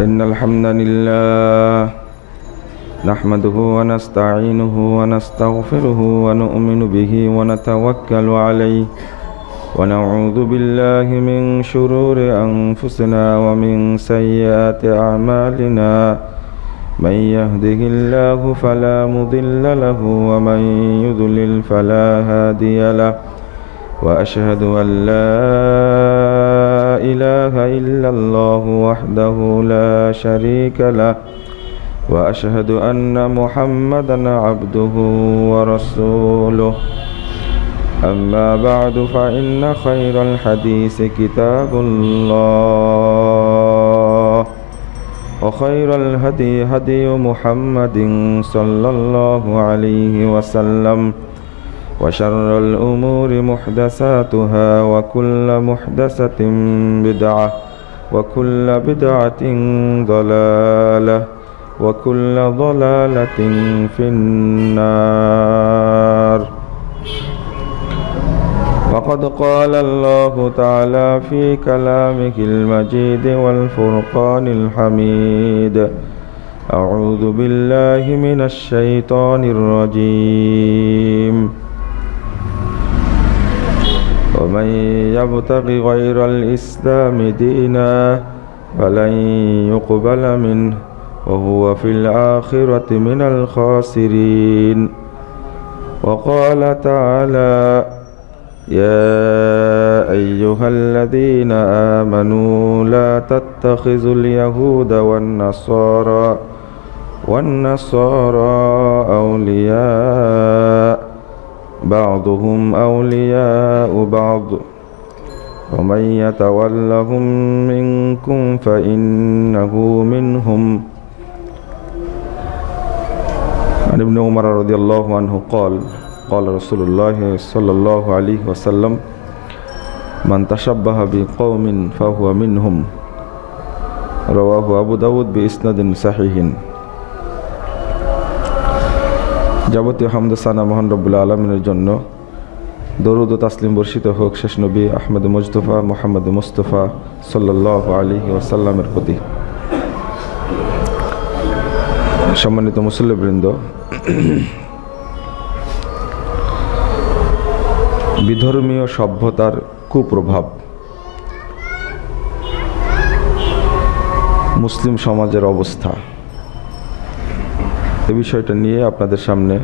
إن الحمد لله نحمده ونستعينه ونستغفره ونؤمن به ونتوكل عليه ونعوذ بالله من شرور أنفسنا ومن سيئات أعمالنا من يهده الله فلا مضل له ومن يضلل فلا هادي له وأشهد أن لا إله إلا الله وحده لا شريك له وأشهد أن محمدًا عبده ورسوله أما بعد فإن خير الحديث كتاب الله وخير الهدي هدي محمد صلى الله عليه وسلم وشر الأمور محدثاتها وكل محدثة بدعة وكل بدعة ضلالة وكل ضلالة في النار. وقد قال الله تعالى في كلامه المجيد والفرقان الحميد: أعوذ بالله من الشيطان الرجيم. ومن يبتغ غير الإسلام دينا فلن يقبل منه وهو في الآخرة من الخاسرين. وقال تعالى: يا أيها الذين آمنوا لا تتخذوا اليهود والنصارى أولياء بعضهم أولياء بعض ومن يتولهم منكم فإنه منهم. عن ابن عمر رضي الله عنه قال: قال رسول الله صلى الله عليه وسلم: من تشبه بقوم فهو منهم. رواه أبو داود بإسناد صحيح. যাবতীয় হামদ সানা মহান রব্বুল আলামিনের জন্য। দরুদ ও তাসলিম বর্ষিত হোক শেষ নবী আহমদ মুজতফা মুহাম্মদ মুস্তফা সাল্লাল্লাহু আলাইহি ওয়াসাল্লামের প্রতি। সম্মানিত মুসল্লিবৃন্দ, বিধর্মীয় সভ্যতার কুপ্রভাব মুসলিম সমাজের অবস্থা, এই বিষয়টা নিয়ে আপনাদের সামনে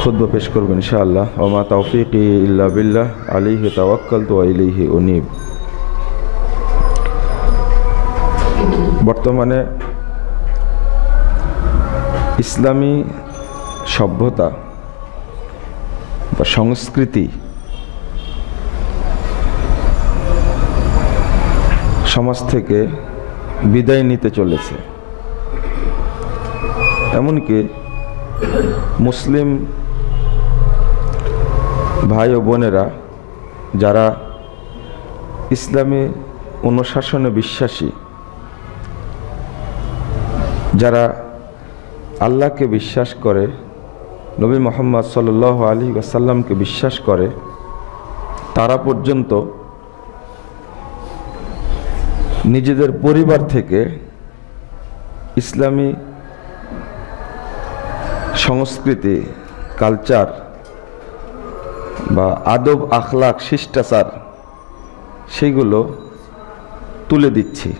খুতবা পেশ করব ইনশাআল্লাহ। ওমা তাওফীকি ইল্লা বিল্লাহ আলাইহি তাওয়াক্কালতু ওয়া ইলাইহি উনীব। বর্তমানে ইসলামী সভ্যতা বা সংস্কৃতি সমাজ থেকে বিদায় নিতে চলেছে। এমনকি মুসলিম ভাই ও বোনেরা যারা ইসলামী অনুশাসনে বিশ্বাসী, যারা আল্লাহকে বিশ্বাস করে, নবী মুহাম্মদ সাল্লাল্লাহু আলাইহি ওয়াসাল্লামকে বিশ্বাস করে, তারা পর্যন্ত নিজেদের পরিবার থেকে ইসলামী সংস্কৃতি, কালচার বা আদব আখলাক শিষ্টাচার সেইগুলো তুলে দিচ্ছি।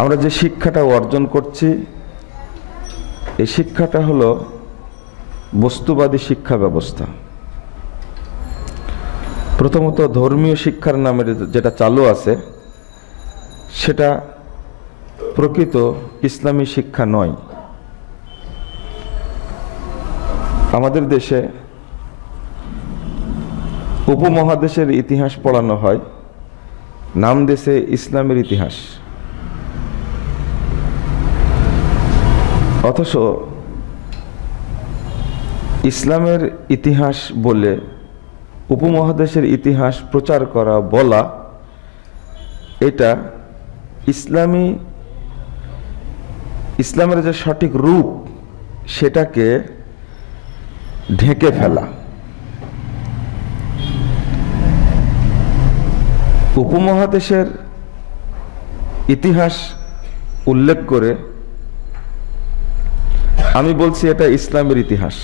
আমরা যে শিক্ষাটা অর্জন করছি, এই শিক্ষাটা হলো বস্তুবাদী শিক্ষা ব্যবস্থা। প্রথমত ধর্মীয় শিক্ষার নামে যেটা চালু আছে সেটা প্রকৃত ইসলামী শিক্ষা নয়। আমাদের দেশে উপমহাদেশের ইতিহাস পড়ানো হয়, নাম দেশে ইসলামের ইতিহাস। অথচ ইসলামের ইতিহাস বলে উপমহাদেশের ইতিহাস প্রচার করা, বলা, এটা ইসলামের যে সঠিক রূপ সেটাকে ঢেকে ফেলা। উপমহাদেশের ইতিহাস উল্লেখ করে আমি বলছি এটা ইসলামের ইতিহাস।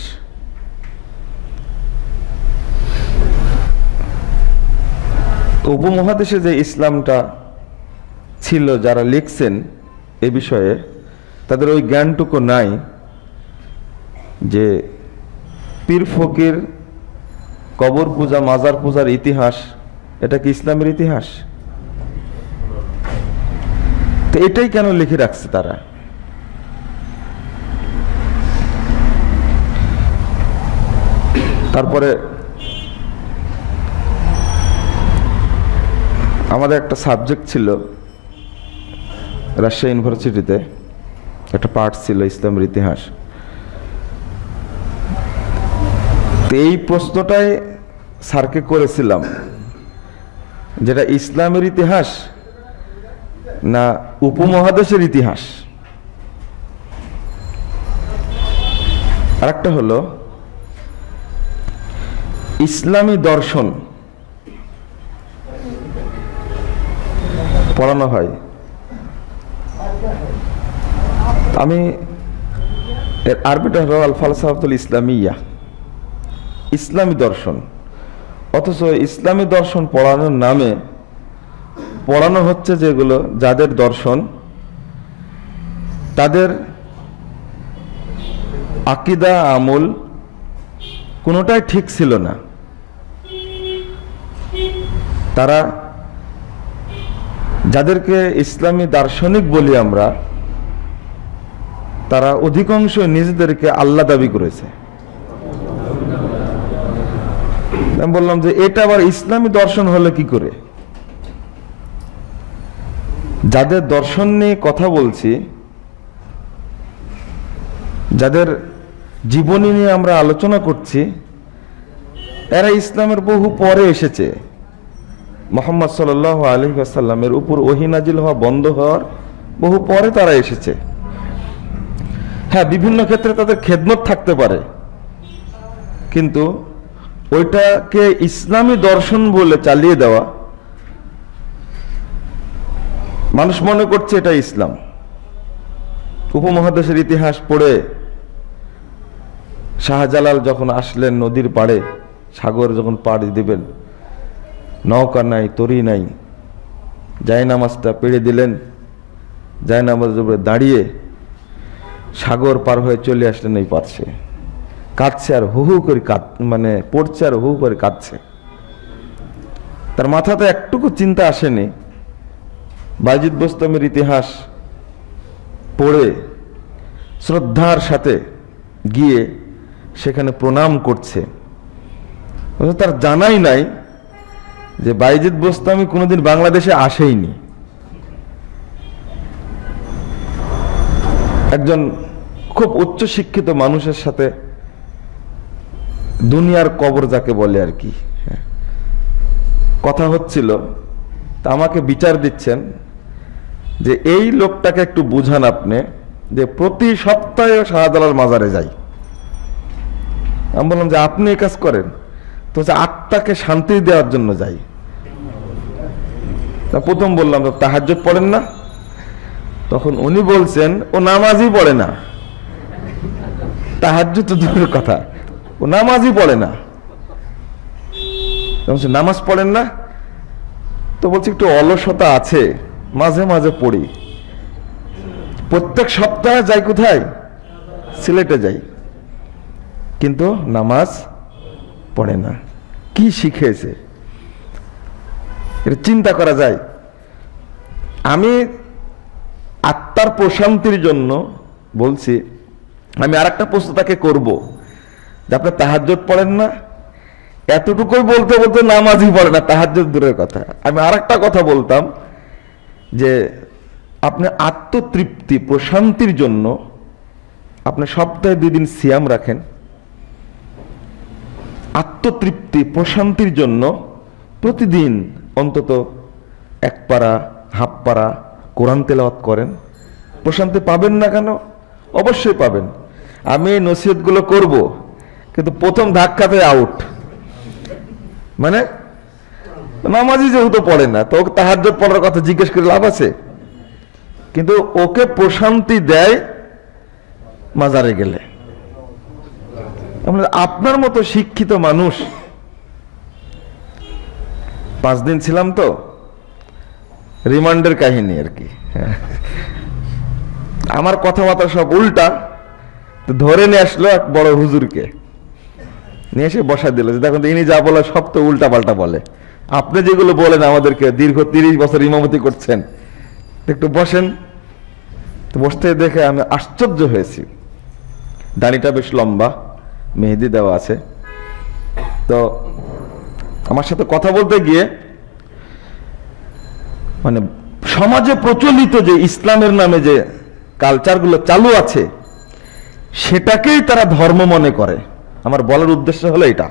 উপমহাদেশে যে ইসলামটা ছিল, যারা লিখছেন এ বিষয়ে তাদের ওই জ্ঞানটুকু নাই যে পীর ফকির, কবর পূজা, মাজার পূজার ইতিহাস এটা কি ইসলামের ইতিহাস? তো এটাই কেন লিখে রাখছে তারা? তারপরে আমাদের একটা সাবজেক্ট ছিল রাজশাহী ইউনিভার্সিটিতে, একটা পার্ট ছিল ইসলামের ইতিহাস। তো এই প্রশ্নটাই স্যারকে করেছিলাম, যেটা ইসলামের ইতিহাস না উপমহাদেশের ইতিহাস। আরেকটা হলো ইসলামী দর্শন পড়ানো হয়। আমি এর আরবিটা হলো আল ফালসাফাতুল ইসলামিয়া, ইসলামী দর্শন। অথচ ইসলামী দর্শন পড়ানোর নামে পড়ানো হচ্ছে যেগুলো, যাদের দর্শন তাদের আকীদা আমল কোনোটাই ঠিক ছিল না। তারা যাদেরকে ইসলামী দার্শনিক বলি আমরা, তারা অধিকাংশ নিজেদেরকে আল্লাহ দাবি করেছে। আমি বললাম যে এটা আবার ইসলামী দর্শন হলে কি করে? যাদের দর্শন নিয়ে কথা বলছি, যাদের জীবনী নিয়ে আমরা আলোচনা করছি, এরা ইসলামের বহু পরে এসেছে। মুহাম্মদ সাল্লাল্লাহু আলাইহি ওয়াসাল্লামের উপর ওহী নাজিল হওয়া বন্ধ হওয়ার বহু পরে তারা এসেছে। হ্যাঁ, বিভিন্ন ক্ষেত্রে তাদের খেদমত থাকতে পারে, কিন্তু ওইটাকে ইসলামী দর্শন বলে চালিয়ে দেওয়া, মানুষ মনে করছে এটা ইসলাম। উপমহাদেশের ইতিহাস পড়ে শাহজালাল যখন আসলেন নদীর পাড়ে, সাগর যখন পাড়ি দিবেন, নৌকা নাই, তরি নাই, জায়নামাজটা পেড়ে দিলেন, জায়নামাজের উপরে দাঁড়িয়ে সাগর পার হয়ে চলে আসলেন এই পাশে, কাঁদছে আর হু হু করে মানে পড়ছে আর হু করে কাঁদছে। তার মাথাতে একটুকু চিন্তা আসেনি বায়জিদ বোস্তামের ইতিহাস পড়ে শ্রদ্ধার সাথে গিয়ে সেখানে প্রণাম করছে। তার জানাই নাই যে বায়জিদ বোস্তামি কোনোদিন বাংলাদেশে আসেইনি। একজন খুব উচ্চ শিক্ষিত মানুষের সাথে দুনিয়ার কবর যাকে বলে আর কি কথা হচ্ছিল, তা আমাকে বিচার দিচ্ছেন যে এই লোকটাকে একটু বুঝান আপনি যে প্রতি সপ্তাহে শাহজালাল মাজারে যাই। আমি বললাম যে আপনি এই কাজ করেন তো, আত্মাকে শান্তি দেওয়ার জন্য যাই। প্রথম বললাম তাহাজ্জুদ পড়েন না? তখন উনি বলছেন ও নামাজই পড়ে না। তাহাজ্জুদ তো দূরের কথা, ও নামাজই পড়ে না। নামাজ পড়েন না? তো বলছি একটু অলসতা আছে, মাঝে মাঝে পড়ি। প্রত্যেক সপ্তাহে যাই কোথায়? সিলেটে যাই, কিন্তু নামাজ পড়ে না। কি শিখেছে এটা চিন্তা করা যায়। আমি আত্মার প্রশান্তির জন্য বলছি, আমি আর একটা প্রশ্ন তাকে করবো যে আপনি তাহাজ্জুদ পড়েন না? এতটুকুই বলতে বলতে নামাজই পড়ে না, তাহাজ্জুদ দূরের কথা। আমি আর একটা কথা বলতাম যে আপনি আত্মতৃপ্তি প্রশান্তির জন্য আপনি সপ্তাহে 2 দিন সিয়াম রাখেন, আত্মতৃপ্তি প্রশান্তির জন্য প্রতিদিন অন্তত 1 পারা হাফ পারা কোরআন তেলাওয়াত করেন। প্রশান্তি পাবেন না কেন? অবশ্যই পাবেন। আমি এই নসিহতগুলো করব, কিন্তু প্রথম ধাক্কাতে আউট। মানে নামাজি যেহেতু পড়ে না, তো ওকে তাহাজ্জুদ পড়ার কথা জিজ্ঞেস করে লাভ আছে? কিন্তু ওকে প্রশান্তি দেয় মাজারে গেলে। আপনার মতো শিক্ষিত মানুষ, 5 দিন ছিলাম তো, রিমান্ডের কাহিনী আর কি, আমার কথাবার্তা সব উল্টা, ধরে নিয়ে আসলো এক বড় হুজুরকে, নিয়ে এসে বসা দিল যে দেখুন ইনি যা বলে সব তো উল্টা পাল্টা বলে, আপনি যেগুলো বলেন আমাদেরকে, দীর্ঘ 30 বছর ইমামতি করছেন, একটু বসেন। তো বসতে দেখে আমি আশ্চর্য হয়েছি, দাড়িটা বেশ লম্বা, মেহেদি দেওয়া আছে। তো আমার সাথে কথা বলতে গিয়ে মানে সমাজে প্রচলিত যে ইসলামের নামে যে কালচারগুলো চালু আছে সেটাকেই তারা ধর্ম মনে করে। আমার বলার উদ্দেশ্য হলো এটা।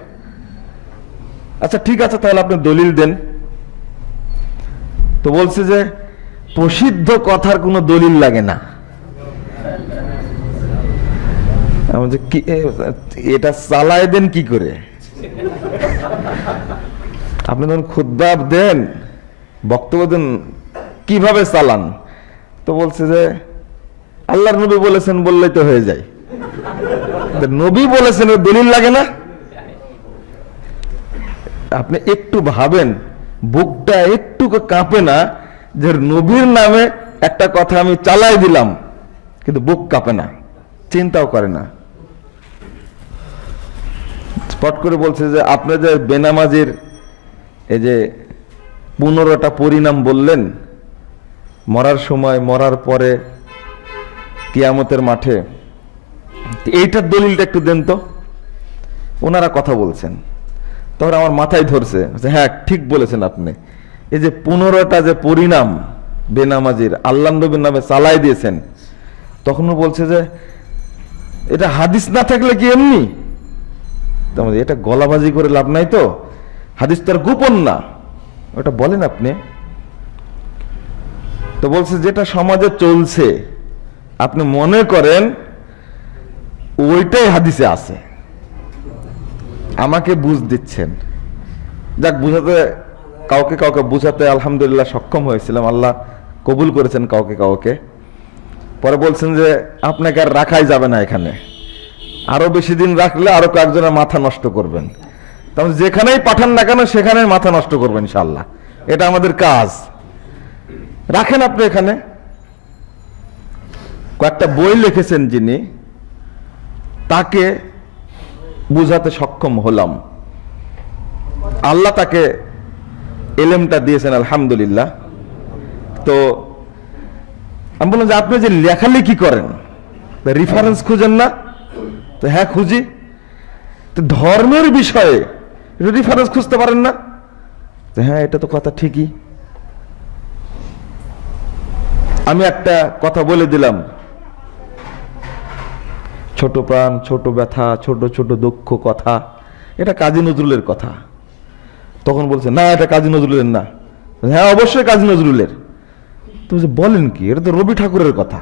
আচ্ছা ঠিক আছে, তাহলে আপনি দলিল দেন। তো বলছে যে প্রসিদ্ধ কথার কোনো দলিল লাগে না। এটা চালায় দেন কি করে? আপনি যখন খুতবা দেন, বক্তব্য দেন, কিভাবে চালান? তো বলছে যে আল্লাহর নবী বলেছেন বললেই তো হয়ে যায়। নবী বলেছেন, দলিল লাগে না? আপনি একটু ভাবেন, বুকটা একটু কাঁপে না যে নবীর নামে একটা কথা আমি চালাই দিলাম, কিন্তু বুক কাঁপে না, চিন্তাও করে না। স্পট করে বলছে যে আপনি যে বেনামাজির এই যে 15টা পরিণাম বললেন, মরার সময়, মরার পরে, কিয়ামতের মাঠে, এইটার দলিলটা একটু দেন তো। ওনারা কথা বলছেন, তখন আমার মাথায় ধরছে, হ্যাঁ ঠিক বলেছেন আপনি, এই যে 15টা যে পরিণাম বেনামাজির আল্লাহ নবীর নামে চালাই দিয়েছেন, তখন বলছে যে এটা হাদিস না থাকলে কি এমনি? এটা গলাবাজি করে লাভ নাই, তো হাদিস তার গোপন না, ওটা বলেন আপনি। তো বলছে যেটা সমাজে চলছে আপনি মনে করেন ওইটাই হাদিসে আছে, আমাকে বুঝ দিচ্ছেন। যাক, বুঝাতে কাউকে কাউকে বুঝাতে আলহামদুলিল্লাহ সক্ষম হয়েছিলাম, আল্লাহ কবুল করেছেন কাউকে কাউকে। পরে বলছেন যে আপনাকে আর রাখাই যাবে না এখানে, আরো বেশি দিন রাখলে আরো কয়েকজনের মাথা নষ্ট করবেন, তাহলে যেখানেই পাঠান না কেন সেখানে মাথা নষ্ট করবেন ইনশাআল্লাহ, এটা আমাদের কাজ। রাখেন আপনি এখানে। কয়েকটা বই লিখেছেন যিনি, তাকে বুঝাতে সক্ষম হলাম, আল্লাহ তাকে এলেমটা দিয়েছেন আলহামদুলিল্লাহ। তো আমি বললাম যে আপনি যে লেখালেখি করেন, রেফারেন্স খুঁজেন না? তো হ্যাঁ খুঁজি। তো ধর্মের বিষয়ে রেফারেন্স খুঁজতে পারেন না? হ্যাঁ এটা তো কথা ঠিকই। আমি একটা কথা বলে দিলাম, ছোট প্রাণ, ছোট ব্যথা, ছোট ছোট দুঃখ কথা, এটা কাজী নজরুলের কথা। তখন বলছে না এটা কাজী নজরুলের না। হ্যাঁ অবশ্যই কাজী নজরুলের। তো বলেন কি, এটা তো রবি ঠাকুরের কথা।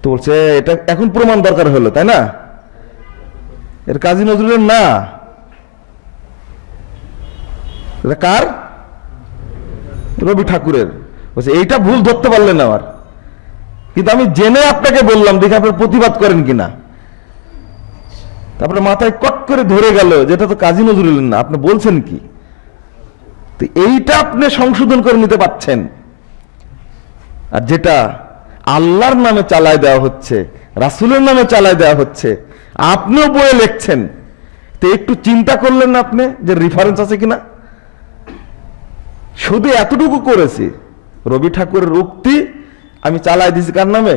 তো বলছে এটা এখন প্রমাণ দরকার হলো, তাই না? এটা কাজী নজরুলের না, এটা কার? রবি ঠাকুরের। বলছে এইটা ভুল ধরতে পারলেন আমার, কিন্তু আমি জেনে আপনাকে বললাম, দেখে আপনার প্রতিবাদ করেন কিনা। তারপরে মাথায় কট করে ধরে গেল যেটা তো কাজী নজরুলের না, আপনি বলছেন কি? তো এইটা আপনি সংশোধন করে নিতে পারছেন। আর যেটা আল্লাহর নামে চালায় দেওয়া হচ্ছে, রাসূলের নামে চালায় দেওয়া হচ্ছে, আপনিও বইয়ে লিখছেন, তো একটু চিন্তা করলেন না আপনি যে রেফারেন্স আছে কিনা? শুধু এতটুকু করেছি, রবি ঠাকুরের উক্তি আমি চালাই দিছি কার নামে?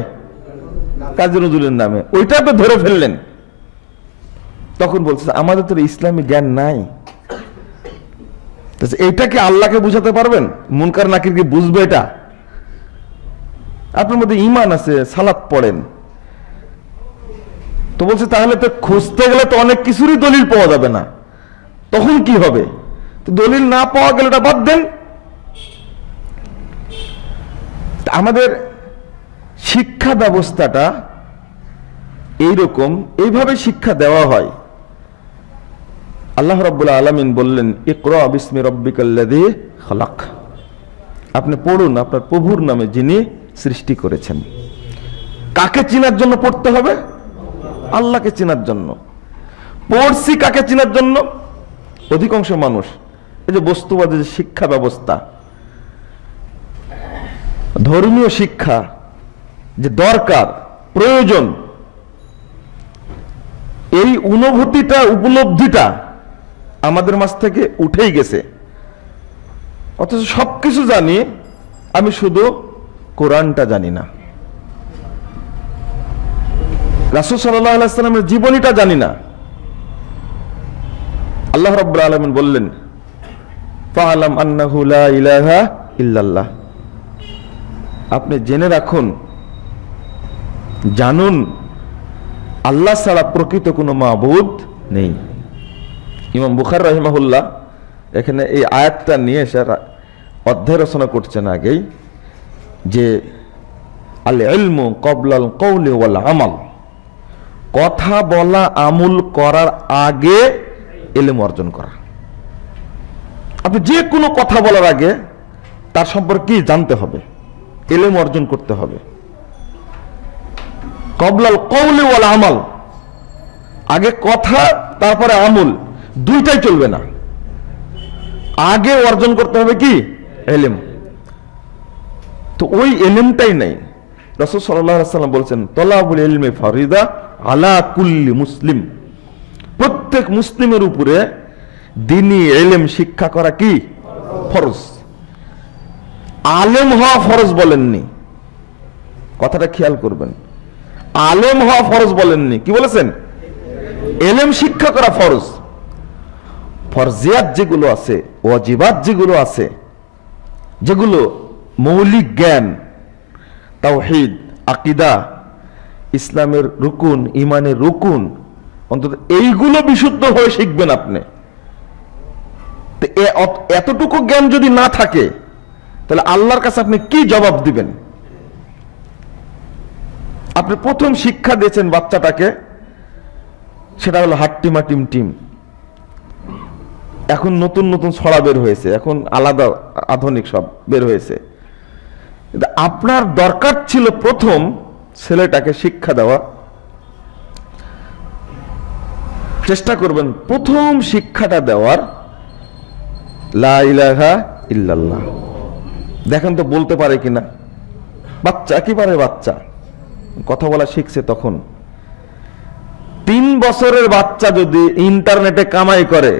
কাজী নজরুলের নামে। ওইটা আপনি ধরে ফেললেন। তখন বলছে আমাদের তো ইসলামী জ্ঞান নাই, এইটাকে আল্লাহকে বুঝাতে পারবেন? মুনকার নাকির কি বুঝবে এটা? আপনার মধ্যে ঈমান আছে, সালাত পড়েন। তো বলছে তাহলে তো খুঁজতে গেলে তো অনেক কিছুরই দলিল পাওয়া যাবে না, তখন কি হবে? তো দলিল না পাওয়া গেলে এটা বাদ দেন। আমাদের শিক্ষা ব্যবস্থাটা এইরকম, এইভাবে শিক্ষা দেওয়া হয়। আল্লাহ রাব্বুল আলামিন বললেন, ইকরা বিসমি রাব্বিকাল্লাযী খালাক, আপনি পড়ুন আপনার প্রভুর নামে যিনি সৃষ্টি করেছেন। কাকে চেনার জন্য পড়তে হবে? আল্লাহকে চেনার জন্য। পড়ছি কাকে চেনার জন্য? অধিকাংশ মানুষ এই যে বস্তুবাদী যে শিক্ষা ব্যবস্থা, ধর্মীয় শিক্ষা যে দরকার প্রয়োজন, এই অনুভূতিটা উপলব্ধিটা আমাদের মাঝ থেকে উঠেই গেছে। অথচ সবকিছু জানি, আমি শুধু কোরআনটা জানি না, রাসূল সাল্লাল্লাহু আলাইহি ওয়াসাল্লামের জীবনীটা জানি না। আল্লাহ রাব্বুল আলামিন বললেন, ফাআলাম আন্নাহু লা ইলাহা ইল্লাল্লাহ, আপনি জেনে রাখুন, জানুন আল্লাহ ছাড়া প্রকৃত কোনো মাবুদ নেই। ইমাম বুখারী রাহিমাহুল্লাহ এখানে এই আয়াতটা নিয়ে এসে অধ্যায় রচনা করছেন আগেই, যে আল ইলমু ক্বাবলাল কওলি ওয়াল আমাল, কথা বলা আমল করার আগে ইলম অর্জন করা। আপনি যে কোনো কথা বলার আগে তার সম্পর্কে জানতে হবে, ইলম অর্জন করতে হবে। ক্বাবলাল কওলি ওয়াল আমাল, আগে কথা তারপরে আমল, দুইটাই চলবে না। আগে অর্জন করতে হবে কি? ইলম। তো ওই ইলমটাই নাই। রাসূল সাল্লাল্লাহু আলাইহি ওয়াসাল্লাম বলেছেন, তলাবুল ইলমি ফারিদা আলা কুল্লি মুসলিম, প্রত্যেক মুসলিমের উপরে দ্বীনি ইলম শিক্ষা করা কি? ফরজ। আলেম হওয়া ফরজ বলেননি, কথাটা খেয়াল করবেন। আলেম হওয়া ফরজ বলেননি, কি বলেছেন? ইলম শিক্ষা করা ফরজ। ফরজিয়াত যেগুলো আছে, ওয়াজিবাত যেগুলো আছে, যেগুলো মৌলিক জ্ঞান, তাওহীদ, আকীদা, ইসলামের রুকুন, ঈমানের রুকুন, অন্তত এইগুলো বিশুদ্ধ হয়ে শিখবেন আপনি। এতটুকু জ্ঞান যদি না থাকে তাহলে আল্লাহর কাছে আপনি কি জবাব দিবেন? আপনি প্রথম শিক্ষা দিয়েছেন বাচ্চাটাকে, সেটা হলো হাট্টিমা টিম টিম। এখন নতুন নতুন ছড়া বের হয়েছে, এখন আলাদা আধুনিক সব বের হয়েছে। আপনার দরকার ছিল প্রথম ছেলেটাকে শিক্ষা দেওয়া। চেষ্টা করবেন প্রথম শিক্ষাটা দেওয়ার, লা ইলাহা ইল্লাল্লাহ। দেখেন তো বলতে পারে কিনা। বাচ্চা একেবারে বাচ্চা, কথা বলা শিখছে তখন। 3 বছরের বাচ্চা যদি ইন্টারনেটে কামাই করে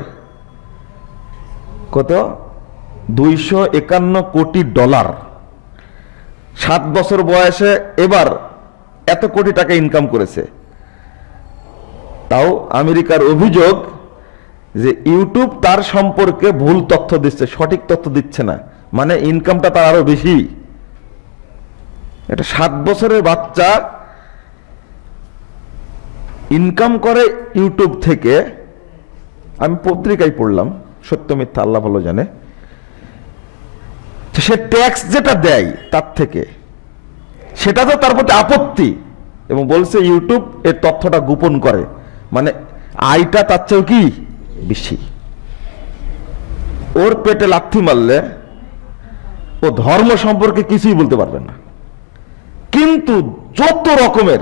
কত? $251 কোটি। 7 বছর বয়সে এবার এত কোটি টাকা ইনকাম করেছে। তাও আমেরিকার অভিযোগ যে ইউটিউব তার সম্পর্কে ভুল তথ্য দিচ্ছে, সঠিক তথ্য দিচ্ছে না, মানে ইনকামটা তার আরো বেশি। এটা 7 বছরের বাচ্চা ইনকাম করে ইউটিউব থেকে। আমি পত্রিকায় পড়লাম, সত্য মিথ্যা আল্লাহ ভালো জানে। সে ট্যাক্স যেটা দেয় তার থেকে, সেটা তো তার প্রতি আপত্তি, এবং বলছে ইউটিউব এর তথ্যটা গোপন করে, মানে আয়টা তার চেয়েও কি বেশি। ওর পেটে লাথি মারলে ও ধর্ম সম্পর্কে কিছুই বলতে পারবে না, কিন্তু যত রকমের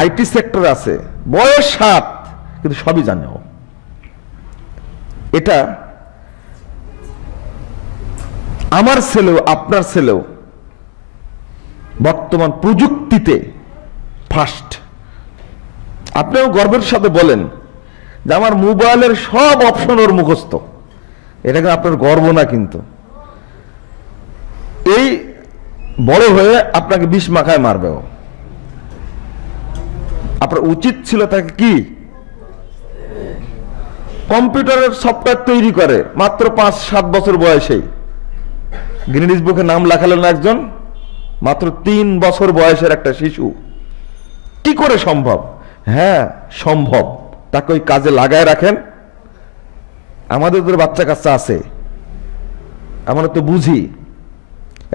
আইটি সেক্টর আছে, বয়স 7 কিন্তু সবই জানে ও। এটা আমার ছেলেও আপনার ছেলেও বর্তমান প্রযুক্তিতে ফার্স্ট। আপনিও গর্বের সাথে বলেন যে আমার মোবাইলের সব অপশন ওর মুখস্থ। এটা কিন্তু আপনার গর্ব না, কিন্তু এই বড় হয়ে আপনাকে 20 মাখায় মারবে ও। আপনার উচিত ছিল তাকে কি কম্পিউটারের সফটওয়্যার তৈরি করে মাত্র 5-7 বছর বয়সেই। গিনেস বুকে নাম লেখালেন একজন, মাত্র 3 বছর বয়সের একটা শিশু। কি করে সম্ভব? হ্যাঁ সম্ভব, তাকে ওই কাজে লাগায় রাখেন। আমাদের তো বাচ্চা কাচ্চা আছে, আমরা তো বুঝি।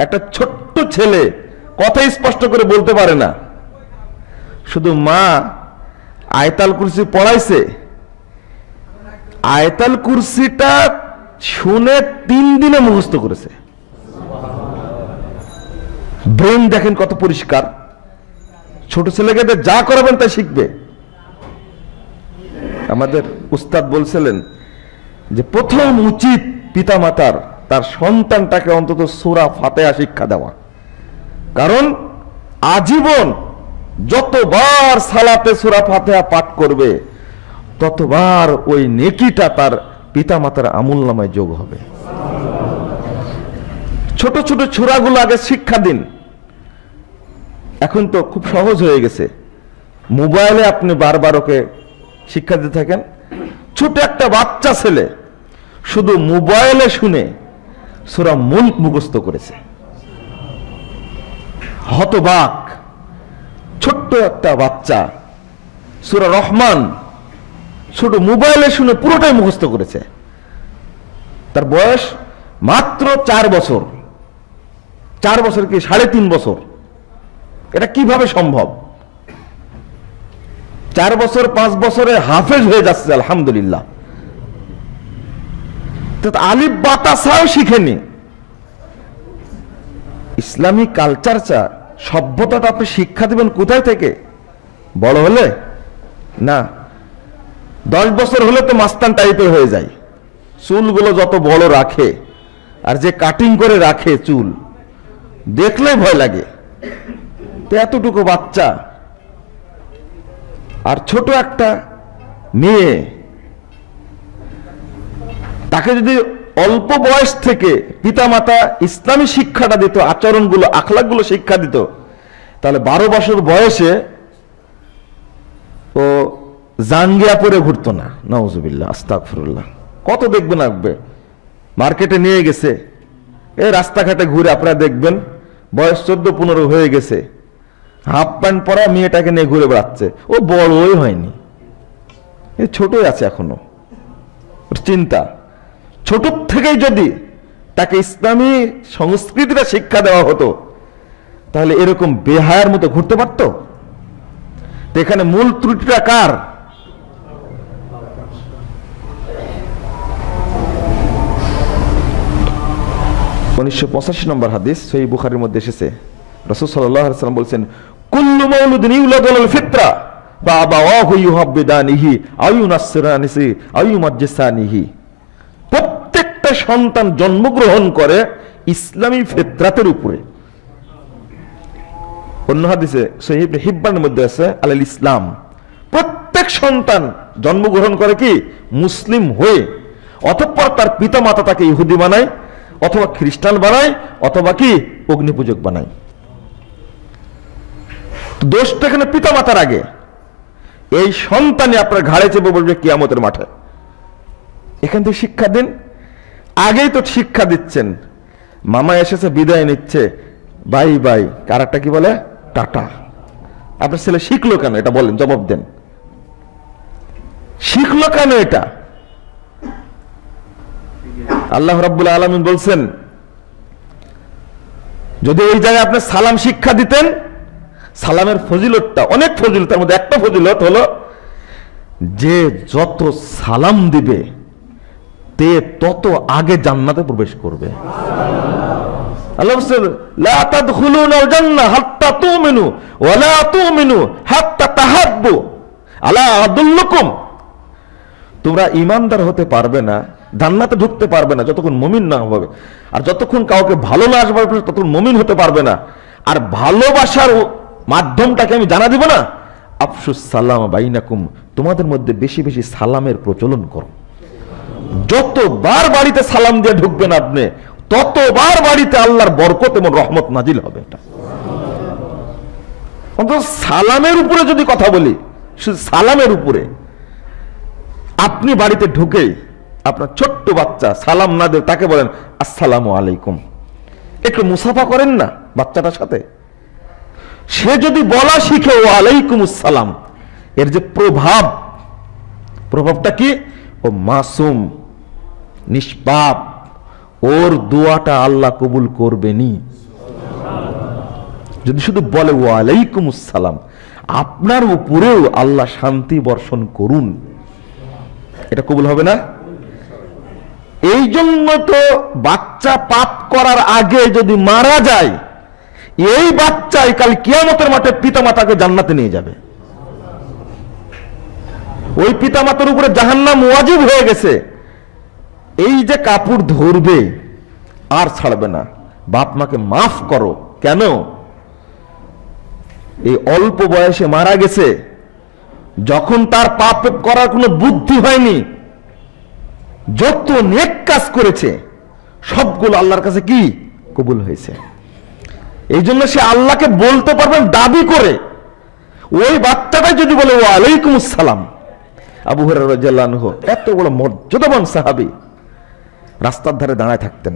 একটা ছোট্ট ছেলে কথা স্পষ্ট করে বলতে পারে না, শুধু মা আয়তাল কুরসি পড়াইছে, আয়াতুল কুরসিটা শুনে 3 দিনে মুখস্থ করেছে। ব্রেন দেখেন কত পরিষ্কার। ছোট ছেলেকে যা করাবেন তাই শিখবে। আমাদের উস্তাদ বলছিলেন যে প্রথম উচিত পিতামাতার তার সন্তানটাকে অন্তত সূরা ফাতিহা শিক্ষা দেওয়া, কারণ আজীবন যতবার সালাতে সূরা ফাতিহা পাঠ করবে ততবার ওই নেকিটা তার পিতামাতার আমলনামায় যোগ হবে। ছোট ছোট সূরাগুলো আগে শিক্ষা দিন। এখন তো খুব সহজ হয়ে গেছে, মোবাইলে আপনি বারবার ওকে শিক্ষা দিতে থাকেন। ছোট একটা বাচ্চা ছেলে শুধু মোবাইলে শুনে সূরা মুলক মুখস্থ করেছে। হতবাক ছোট্ট একটা বাচ্চা সূরা রহমান ছোট মোবাইলে শুনে পুরোটাই মুখস্থ করেছে। তার বয়স মাত্র 4 বছর। 4 বছর কি 3.5 বছর? এটা কিভাবে সম্ভব? 4 বছর 5 বছরে হাফেজ হয়ে যাচ্ছে আলহামদুলিল্লাহ। আলিফ বাতাসাও শিখেনি। ইসলামিক কালচারটা সভ্যতাটা আপনি শিক্ষা দিবেন কোথায় থেকে? বড় হলে না, 10 বছর হলে তো মাস্তান টাইপের হয়ে যায়। চুলগুলো যত বড় রাখে আর যে কাটিং করে রাখে চুল দেখলেই ভয় লাগে। তো এতটুকু বাচ্চা আর ছোট একটা মেয়ে, তাকে যদি অল্প বয়স থেকে পিতামাতা ইসলামী শিক্ষাটা দিত, আচরণগুলো আখলাকগুলো শিক্ষা দিত, তাহলে 12 বছর বয়সে ও জাঙ্গিয়া পরে ঘুরতো না। নাউজুবিল্লাহ, আস্তাগফিরুল্লাহ। কত দেখবেন আসবে, মার্কেটে নিয়ে গেছে, এই রাস্তাঘাটে ঘুরে আপনারা দেখবেন বয়স 14-15 হয়ে গেছে, হাফ প্যান্ট পরা মেয়েটাকে নিয়ে ঘুরে বেড়াচ্ছে। ও বড়ই হয়নি, এ ছোটই আছে এখনো। চিন্তা, ছোট থেকেই যদি তাকে ইসলামী সংস্কৃতিটা শিক্ষা দেওয়া হতো তাহলে এরকম বেহায়ার মতো ঘুরতে পারতো। তো এখানে মূল ত্রুটিটা কার? (1985 নম্বর হাদিস সহিহ বুখারীর মধ্যে এসেছে, রাসূল সাল্লাল্লাহু আলাইহি ওয়াসাল্লাম বলেছেন, কুল্লু মাউলুদিন ইউলাদু আলাল ফিতরা বা আবাওয়াহু ইউহাব্বিদানিহি আও ইউনাসসিরানিহি আও ইউমাজ্জিসানিহি। প্রত্যেকটা সন্তান জন্মগ্রহণ করে ইসলামী ফিতরাতের উপরে। অন্য হাদিসে সহিহ ইবনে হিব্বানের মধ্যে আছে আলাল ইসলাম। প্রত্যেক সন্তান জন্মগ্রহণ করে কি মুসলিম হয়ে, অতঃপর তার পিতামাতা তাকে ইহুদি বানায় অথবা খ্রিস্টান বানায় অথবা কি অগ্নিপূজক বানায়। দোষটা এখানে পিতামাতার আগে। এই সন্তানই আপনার ঘাড়ে চেপে বলবে কিয়ামতের মাঠে। এখান থেকে শিক্ষা দিন। আগেই তো শিক্ষা দিচ্ছেন, মামা এসেছে বিদায় নিচ্ছে, বাই বাই, আর একটা কি বলে টাটা। আপনার ছেলে শিখলো কেন এটা বলেন, জবাব দেন। শিখলো কেন এটা? আল্লাহ রাব্বুল আলামিন বলছেন, যদি ওই জায়গায় আপনি সালাম শিক্ষা দিতেন, সালামের ফজিলতটা অনেক ফজিলতের মধ্যে একটা ফজিলত হলো যে যত সালাম দিবে তে তত আগে জান্নাতে প্রবেশ করবে। আল্লাহ বলছেন, লা তাদখুলুনাল জান্নাহ হাত্তা তুমিনু ওয়া লা তুমিনু হাত্তা তাহাব্বু আলা আদুল্লুকুম। তোমরা ঈমানদার হতে পারবে না, জান্নাতে ঢুকতে পারবে না যতক্ষণ মুমিন না হবে, আর যতক্ষণ কাউকে ভালো না আসবে ততক্ষণ মুমিন হতে পারবে না। আর ভালোবাসার মাধ্যমটাকে আমি জানা দিব না, আফসুস সালাম বাইনাকুম, তোমাদের মধ্যে বেশি বেশি সালামের প্রচলন করো। যতবার বাড়িতে সালাম দিয়ে ঢুকবেন আপনি, ততবার বাড়িতে আল্লাহর বরকত এবং রহমত নাজিল হবে। এটা অন্তত সালামের উপরে যদি কথা বলি, শুধু সালামের উপরে, আপনি বাড়িতে ঢুকেই আপনার ছোট্ট বাচ্চা সালাম না দিয়ে তাকে বলেন আসসালামু আলাইকুম, একটু মুসাফা করেন না বাচ্চাটার সাথে। সে যদি বলা শিখে ওয়ালাইকুম আসসালাম, এর যে প্রভাবটা কি? ও মাসুম, নিষ্পাপ, ওর দোয়াটা আল্লাহ কবুল করবেনি। যদি শুধু বলে ওয়ালাইকুম আসসালাম, আপনার উপরেও আল্লাহ শান্তি বর্ষণ করুন। এটা কবুল হবে না? এই জন্য তো বাচ্চা পাপ করার আগে যদি মারা যায়, এই বাচ্চাই কাল কিয়ামতের মাঠে পিতামাতাকে জান্নাতে নিয়ে যাবে। ওই পিতামাতার উপরে জাহান্নাম ওয়াজিব হয়ে গেছে। এই যে কাপড় ধরবে আর ছাড়বে না। বাপ মাকে মাফ করো। কেন? এই অল্প বয়সে মারা গেছে, যখন তার পাপ করার কোনো বুদ্ধি হয়নি, যত নেক কাজ করেছে সবগুলো আল্লাহর কাছে কি কবুল হয়েছে। এই জন্য সে আল্লাহকে বলতে পারবেন দাবি করে। ওই বাচ্চাটাই যদি বলে ওয়ালাইকুম আসসালাম, আবু হুরায়রা রাদিয়াল্লাহু আনহু এত বড় মর্যাদাবান সাহাবী, রাস্তার ধারে দাঁড়ায় থাকতেন,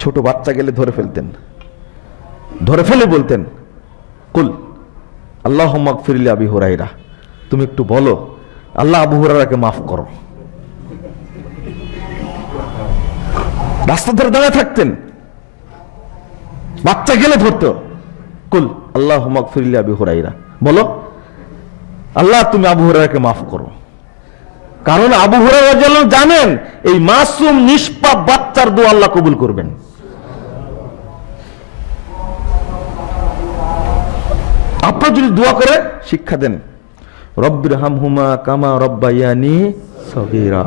ছোট বাচ্চা গেলে ধরে ফেলতেন, ধরে ফেলে বলতেন কুল আল্লাহুম্মা গফির লি আবি হুরায়রা, তুমি একটু বলো আল্লাহ আবু হুরায়রাকে মাফ করো। রাস্তার ধারে দাঁড়ায় থাকতেন, বাচ্চা গেলে ধরতো, কুল আল্লাহুম্মা গফির লি আবি হুরায়রা, বলো আল্লাহ তুমি আবু হুরায়রাকে মাফ করো। কারণ আবু হুরায়রা রাদিয়াল্লাহু আনহু জানেন এই মাসুম নিষ্পাপ বাচ্চার দোয়া আল্লাহ কবুল করবেন। আপনারা যদি দোয়া করে শিক্ষা দেন, রব্বির হামহুমা কামা রব্বায়ানি সগীরা।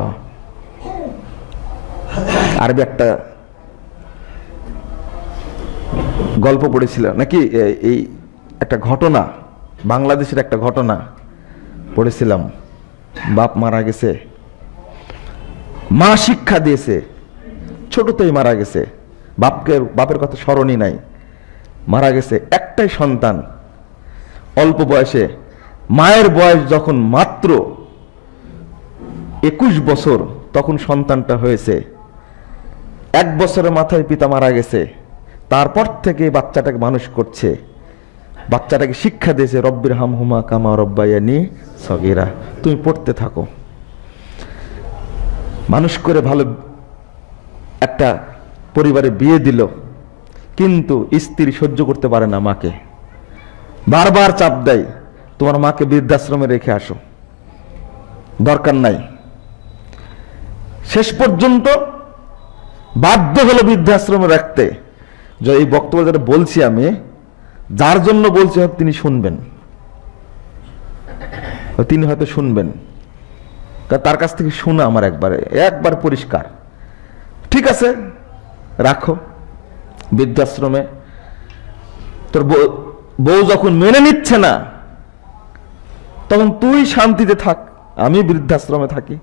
আরবি একটা গল্প পড়েছিল নাকি, এই একটা ঘটনা, বাংলাদেশের একটা ঘটনা পড়েছিলাম। বাপ মারা গেছে, মা শিক্ষা দিয়েছে, ছোটতেই মারা গেছে, বাপের কথা স্মরণই নাই, মারা গেছে। একটাই সন্তান, অল্প বয়সে, মায়ের বয়স যখন মাত্র 21 বছর তখন সন্তানটা হয়েছে। 1 বছরের মাথায় পিতা মারা গেছে। তারপর থেকে বাচ্চাটাকে মানুষ করছে, বাচ্চাটাকে শিক্ষা দিয়েছে রব্বির হামহুমা কামা রব্বায়ানি সগীরা, তুমি পড়তে থাকো। মানুষ করে ভালো একটা পরিবারে বিয়ে দিল, কিন্তু স্ত্রী সহ্য করতে পারে না মাকে, বারবার চাপ দেয় তোমার মাকে বৃদ্ধাশ্রমে রেখে আসো, দরকার নাই। শেষ পর্যন্ত বাধ্য হলো বৃদ্ধাশ্রমে রাখতে। যে এই বক্তব্য যেটা বলছি আমি, যার জন্য বলছি তিনি শুনবেন, তিনি হয়তো শুনবেন, তার কাছ থেকে শোনা আমার একবার পরিষ্কার। ঠিক আছে রাখো বৃদ্ধাশ্রমে, তোর বউ যখন মেনে নিচ্ছে না তখন তুই শান্তিতে থাক, আমি বৃদ্ধাশ্রমে থাকি।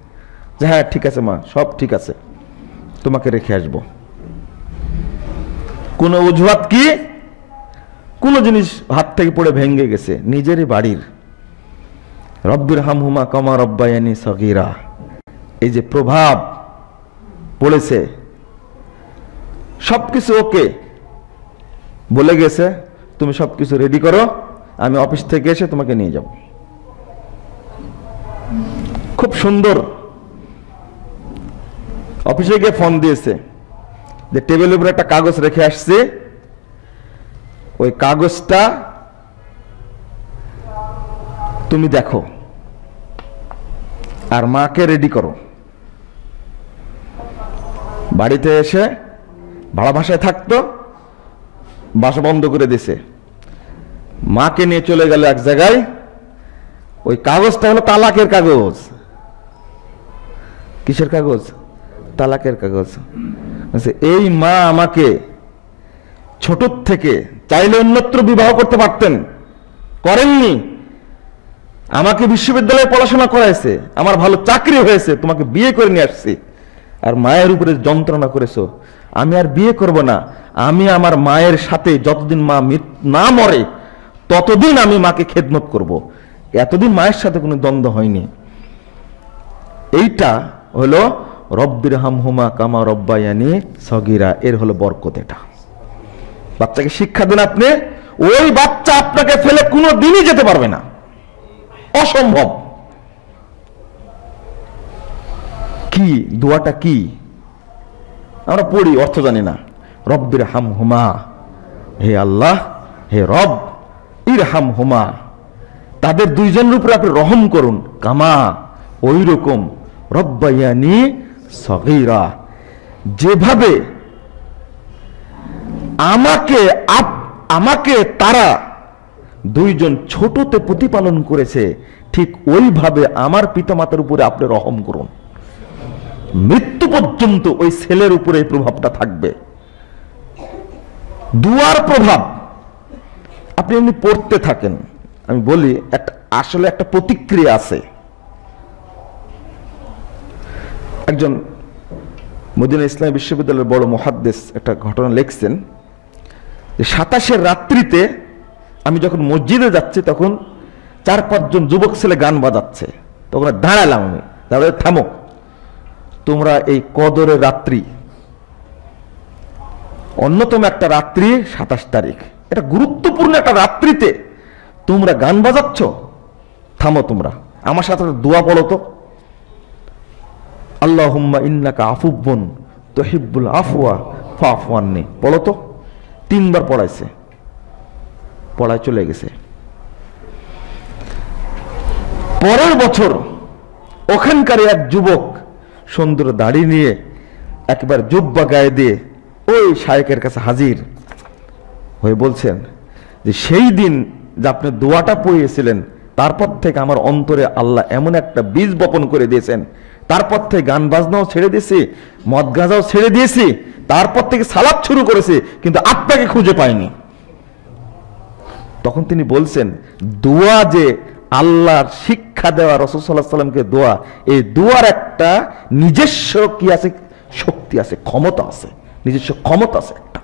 যে হ্যাঁ ঠিক আছে মা, সব ঠিক আছে, তোমাকে রেখে আসবো। কোন অজুহাত কি, কোন জিনিস হাত থেকে পড়ে ভেঙে গেছে, নিজেরই বাড়ির, রব্বির হামহুমা কামা রব্বায়ানি সগীরা, এই যে প্রভাব পড়েছে, সবকিছু ওকে বলে গেছে তুমি সবকিছু রেডি করো, আমি অফিস থেকে এসে তোমাকে নিয়ে যাব। খুব সুন্দর। অফিসে গিয়ে ফোন দিয়েছে যে টেবিলের উপরে একটা কাগজ রেখে আসছে, ওই কাগজটা তুমি দেখো আর মাকে রেডি করো। বাড়িতে এসে ভাড়া বাসায় থাকতো, বাসা বন্ধ করে দিছে, মাকে নিয়ে চলে গেল এক জায়গায়। ওই কাগজটা হলো তালাকের কাগজ। কিসের কাগজ? তালাকের কাগজ। এই মা আমাকে ছোট থেকে চাইলে অন্যত্র বিবাহ করতে পারতেন, করেননি। আমাকে বিশ্ববিদ্যালয়ে পড়াশোনা করাইছে, আমার ভালো চাকরি হয়েছে, তোমাকে বিয়ে করে নিয়ে আসছি, আর মায়ের উপরে যন্ত্রণা করেছো। আমি আর বিয়ে করব না, আমি আমার মায়ের সাথে যতদিন মা না মরে ততদিন আমি মাকে খেদমত করব। এতদিন মায়ের সাথে কোনো দ্বন্দ্ব হয়নি। এইটা হলো রব্বির হামহুমা কামা রব্বায়ানি সগীরা, এর হলো বরকত। এটা বাচ্চাকে শিক্ষা দেন আপনি, ওই বাচ্চা আপনাকে ফেলে কোনো দিনই যেতে পারবে না, অসম্ভব। কি দোয়াটা কি আমরা পড়ি, অর্থ জানি না। রব্বির হামহুমা, হে আল্লাহ, হে রব, ইরহামহুমা, তাদের দুইজনের উপরে আপনি রহম করুন, কামা, ওই রকম, রব্বায়ানি সগীরা। যেভাবে আমাকে তারা দুইজন ছোটতে প্রতিপালন করেছে, ঠিক ওইভাবে আমার পিতামাতার উপরে আপনি রহম করুন। মৃত্যু পর্যন্ত ওই ছেলের উপরে এই প্রভাবটা থাকবে। দুয়ার প্রভাব আপনি এমনি পড়তে থাকেন। আমি বলি আসলে একটা প্রতিক্রিয়া আছে। একজন মদিনা ইসলামী বিশ্ববিদ্যালয়ের বড় মুহাদ্দিস একটা ঘটনা লিখছেন যে 27-এর রাত্রিতে আমি যখন মসজিদে যাচ্ছি তখন 4-5 জন যুবক ছেলে গান বাজাচ্ছে। তখন দাঁড়ালাম, আমি দাঁড়ালে, থামো, তোমরা এই কদরের রাত্রি, অন্যতম একটা রাত্রি 27 তারিখ, এটা গুরুত্বপূর্ণ একটা রাত্রিতে তোমরা গান বাজাচ্ছ, থামো, তোমরা আমার সাথে দোয়া পড়ো তো। আল্লাহুম্মা ইন্নাকা আফুব্বুন তুহিব্বুল আফওয়া ফাফু আন্নি, পড়ো তো। 3 বার পড়াইছে, পড়ায় চলে গেছে। পরের বছর ওখানকার এক যুবক সুন্দর দাড়ি নিয়ে একবার জুব্বা গায়ে দিয়ে ওই শায়েকের কাছে হাজির হয়ে বলছেন যে সেই দিন যে আপনি দোয়াটা পড়িয়েছিলেন, তারপর থেকে আমার অন্তরে আল্লাহ এমন একটা বীজ বপন করে দিয়েছেন, তারপর থেকে গান বাজনাও ছেড়ে দিয়েছি, মদ গাঁজাও ছেড়ে দিয়েছি, তারপর থেকে সালাত শুরু করেছি, কিন্তু আপনাকে খুঁজে পাইনি। তখন তিনি বলছেন, দোয়া যে আল্লাহর শিক্ষা দেওয়া, রাসূল সাল্লাল্লাহু আলাইহি সাল্লামকে দোয়া, এই দোয়ার একটা নিজস্ব কি আছে, শক্তি আছে, ক্ষমতা আছে, নিজস্ব ক্ষমতা আছে একটা,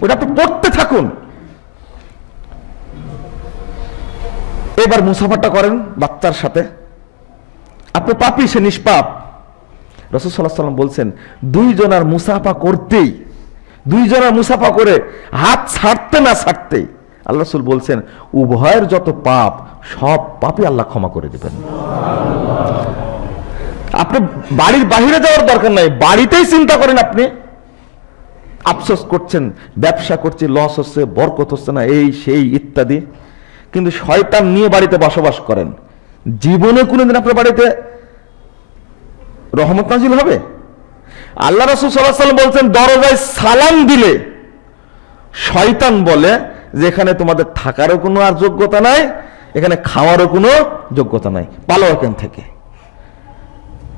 ওটা আপনি পড়তে থাকুন। এবার মুসাফাটা করেন বাচ্চার সাথে, আপনি পাপী, সে নিষ্পাপ। রাসূল সাল্লাল্লাহু আলাইহি সাল্লাম বলছেন, দুইজনার মুসাফা করতেই, দুইজনার মুসাফা করে হাত ছাড়তে না ছাড়তেই আল্লাহ রাসূল বলছেন উভয়ের যত পাপ সব পাপই আল্লাহ ক্ষমা করে দিবেন। আপনি বাড়ির বাইরে যাওয়ার দরকার নাই, বাড়িতেই চিন্তা করেন, আপনি আফসোস করছেন, ব্যবসা করছে, লস হচ্ছে, বরকত হচ্ছে না, এই সেই ইত্যাদি, কিন্তু শয়তান নিয়ে বাড়িতে বসবাস করেন, জীবনে কোনোদিন আপনার বাড়িতে রহমত নাজিল হবে? আল্লাহ রাসূল সাল্লাল্লাহু আলাইহি ওয়াসাল্লাম বলছেন, দরজায় সালাম দিলে শয়তান বলে যে এখানে তোমাদের থাকারও কোনো আর যোগ্যতা নাই, এখানে খাওয়ারও কোনো যোগ্যতা নাই, পালো এখান থেকে।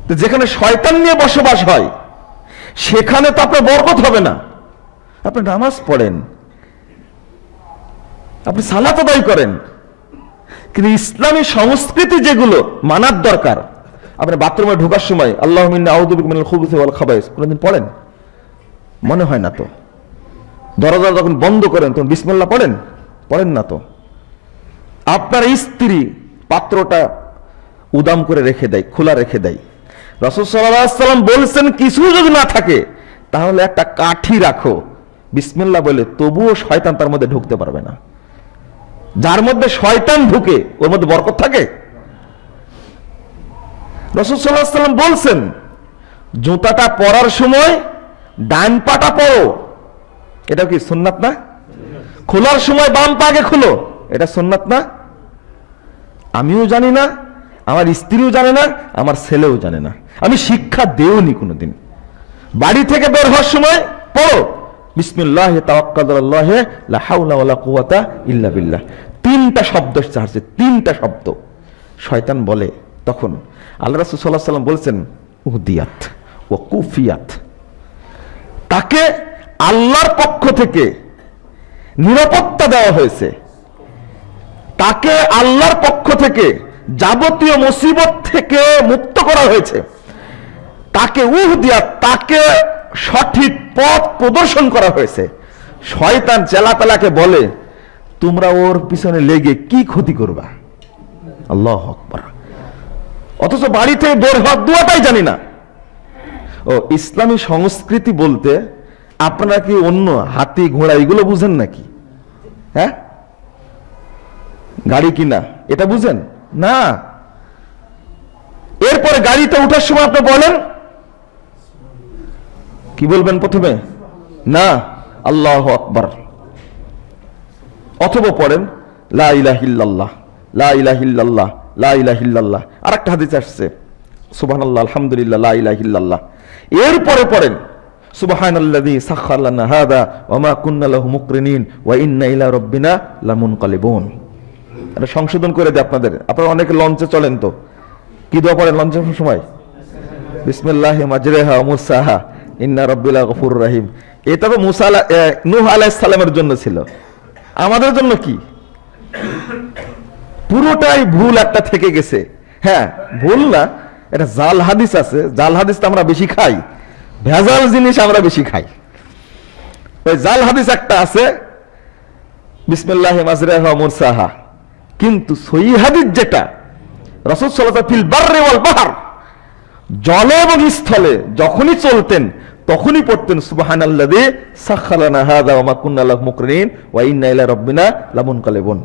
তো যেখানে শয়তান নিয়ে বসবাস হয় সেখানে তো আপনার বরকত হবে না। আপনি নামাজ পড়েন, আপনি সালাত আদায় করেন, কিন্তু ইসলামী সংস্কৃতি যেগুলো মানার দরকার, আপনি বাথরুমে ঢোকার সময় আল্লাহুম্মা ইন্নী আউযু বিকা মিনাল খুবুসি ওয়াল খাবাইস কোনদিন পড়েন? মনে হয় না তো। দরজা যখন বন্ধ করেন তখন বিসমিল্লাহ পড়েন? পড়েন না তো। আপনার স্ত্রী পাত্রটা উদাম করে রেখে দেয়, খোলা রেখে দেয়, রাসূল সাল্লাল্লাহু আলাইহি ওয়াসাল্লাম বলছেন কিছু যদি না থাকে তাহলে একটা কাঠি রাখো, বিসমিল্লাহ বলে, তবুও শয়তান তার মধ্যে ঢুকতে পারবে না। যার মধ্যে শয়তান ঢুকে ওর মধ্যে বরকত থাকে? রাসূল সাল্লাল্লাহু আলাইহি ওয়াসাল্লাম বলছেন জুতাটা পরার সময় ডান পাটা পরো, এটা কি সুন্নাত না? খোলার সময় বাম পা আগে খুলো, এটা সুন্নাত না? আমিও জানি না, আমার স্ত্রীও জানে না, আমার ছেলেও জানে না, আমি শিক্ষা দেওনি কোনোদিন। বাড়ি থেকে বের হওয়ার সময় পড়ো বিসমিল্লাহি তাওয়াক্কালতু আলাল্লাহি লা হাওলা ওয়ালা কুওয়াতা ইল্লা বিল্লাহ। 3টা শব্দ চার্জে, 3টা শব্দ। শয়তান বলে তখন, আল্লাহ রাসূল সাল্লাল্লাহু আলাইহি ওয়াসাল্লাম বলছেন উহদিয়াত ওয়া কুফিয়াত, তাকে আল্লাহর পক্ষ থেকে নিরাপত্তা দেওয়া হয়েছে, তাকে আল্লাহর পক্ষ থেকে যাবতীয় মুসিবত থেকে মুক্ত করা হয়েছে, তাকে উহদিয়াত, তাকে সঠিক পথ প্রদর্শন করা হয়েছে। শয়তান চেলাপেলাকে বলে তোমরা ওর পিছনে লেগে কি ক্ষতি করবা? আল্লাহু আকবার। অথচ বাড়ি থেকে বের হওয়ার দোয়াটাই জানি না। ও ইসলামী সংস্কৃতি বলতে আপনারা কি অন্য হাতি ঘোড়া এগুলো বুঝেন নাকি? হ্যাঁ, গাড়ি কিনা এটা বুঝেন না? এরপরে গাড়িতে ওঠার সময় আপনি বলেন কি বলবেন প্রথমে? না, আল্লাহু আকবার, অথবা পড়েন লা ইলাহা ইল্লাল্লাহ, লা ইলাহা ইল্লাল্লাহ, লা ইলাহা ইল্লাল্লাহ। আরেকটা হাদিসে আসছে সুবহানাল্লাহ, আলহামদুলিল্লাহ, লা ইলাহা ইল্লাল্লাহ। এরপরে পড়েন সুবহানাল্লাযী সাখখারা লানা হাযা ওয়া মা কুন্না লাহু মুকরিনিন ওয়া ইন্না ইলা রাব্বিনা লামুনকালিবুন। এটা সংশোধন করে দিই আপনাদের। আপনারা অনেকে লঞ্চে চলেন, তো কি দোয়া পড়েন লঞ্চের সময়? বিসমিল্লাহি মাজরিহা ওয়া মুরসাহা ইন্না রাব্বিলা গফুরুর রহিম। এটা তো নূহ আলাইহিস সালামের জন্য ছিল, আমাদের জন্য কি? পুরোটাই ভুল একটা থেকে গেছে। হ্যাঁ, ভুল না, এটা জাল হাদিস আছে। জাল হাদিসটা আমরা বেশি খাই, ভেজাল জিনিস আমরা বেশি খাই। ওই জাল হাদিস একটা আছে বিসমিল্লাহি মাজরিহা ওয়া মুরসাহা, কিন্তু সহিহ হাদিস যেটা রাসূল সাল্লাল্লাহু আলাইহি ওয়াসাল্লাম ফিল বাররি ওয়াল বাহর, জলে এবং স্থলে যখনই চলতেন তখনই পড়তেন সুবহানাল্লাযী সাখখারা লানা হাযা ওয়া মা কুন্না লাহু মুকরিনিন ওয়া ইন্না ইলা রাব্বিনা লামুনকালিবুন।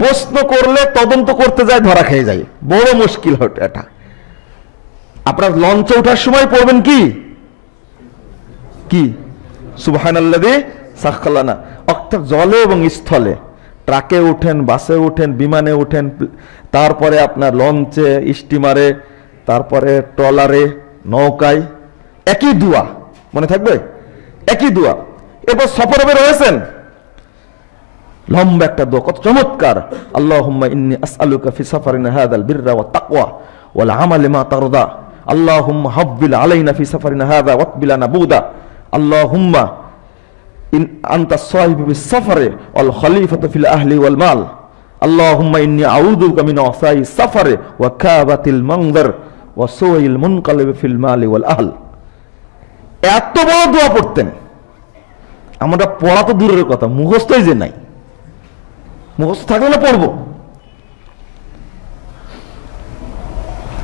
প্রশ্ন করলে তদন্ত করতে যায়, ধরা খেয়ে যায়, বড় মুশকিল হচ্ছে এটা। আপনার লঞ্চে ওঠার সময় পড়বেন কি কি সুবহানাল্লাযী সাখখারা লানা, অর্থাৎ জলে এবং স্থলে, ট্রাকে উঠেন, বাসে উঠেন, বিমানে উঠেন, তারপরে আপনার লঞ্চে, স্টিমারে, তারপরে ট্রলারে, নৌকায়, একই দোয়া মনে থাকবে, একই দোয়া। এরপর সফরে বের হয়েছেন, লম্বা একটা দোয়া, কত চমৎকার। আল্লাহুম্মা ইন্নী আসআলুকা ফি সাফারিনা হাযাল বিররা ওয়াত তাকওয়া ওয়াল আমালি মা তারদা আল্লাহুম্মা হাব্বিল আলাইনা ফি সাফারিনা হাযা ওয়াতবিলানা বুদা আল্লাহুম্মা ইন আনতা সাহিবু বিস সাফারে ওয়াল খলিফাতু ফিল আহলি ওয়াল মাল আল্লাহুম্মা ইন্নী আউযু বিকা মিন ওয়াসাই সাফারে ওয়া কাবাতিল মানজার ওয়া সুইল মুনকালিব ফিল মালি ওয়াল আহল। এত বড় দোয়া পড়তেন, আমরা পড়া তো দূরের কথা, মুখস্থই যে নাই। মুখস্থ থাকলে না পড়বো।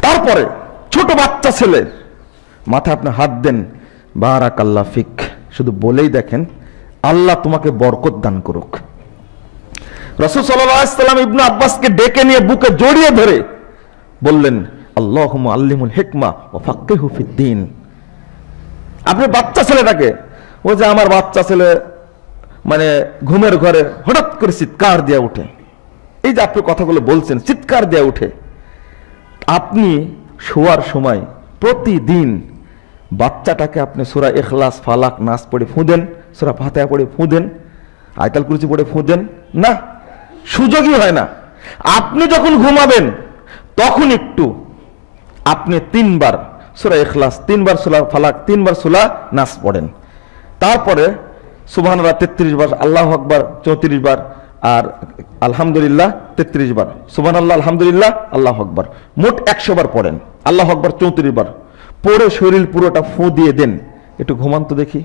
তারপরে ছোট বাচ্চা ছেলে মাথায় আপনি হাত দেন, বারাকাল্লাহ ফিক, শুধু বলেই দেখেন আল্লাহ তোমাকে বরকত দান করুক। রাসূল সাল্লাল্লাহু আলাইহি ওয়াসাল্লাম ইবনে আব্বাসকে ডেকে নিয়ে বুকে জড়িয়ে ধরে বললেন, আল্লাহুম্মা আল্লিমুল হিকমা ওয়া ফাক্কিহু ফিদ্দীন। আপনি বাচ্চা ছেলেটাকে, ও যে আমার বাচ্চা ছেলে মানে ঘুমের ঘরে হঠাৎ করে চিৎকার দিয়ে উঠে, এই যে আপনি কথাগুলো বলছেন, চিৎকার দিয়ে উঠে, আপনি শোয়ার সময় প্রতিদিন বাচ্চাটাকে আপনি সূরা ইখলাস, ফালাক, নাস পড়ে ফুঁদেন, সূরা ফাতিহা পড়ে ফুঁদেন, আয়াতুল কুরসি পড়ে ফুঁদেন না, সুযোগই হয় না। আপনি যখন ঘুমাবেন তখন একটু আপনি 3 বার সূরা ইখলাস, 3 বার সূরা ফালাক, 3 বার সূরা নাস পড়েন। তারপরে সুবহানাল্লাহ 33 বার, আল্লাহু আকবার 34 বার, আর আলহামদুলিল্লাহ 33 বার, সুবহানাল্লাহ, আলহামদুলিল্লাহ, আল্লাহু আকবার, মোট 100 বার পড়েন। আল্লাহু আকবার 34 বার পড়ে শরীর পুরোটা ফু দিয়ে দেন, একটু ঘুমান তো দেখি।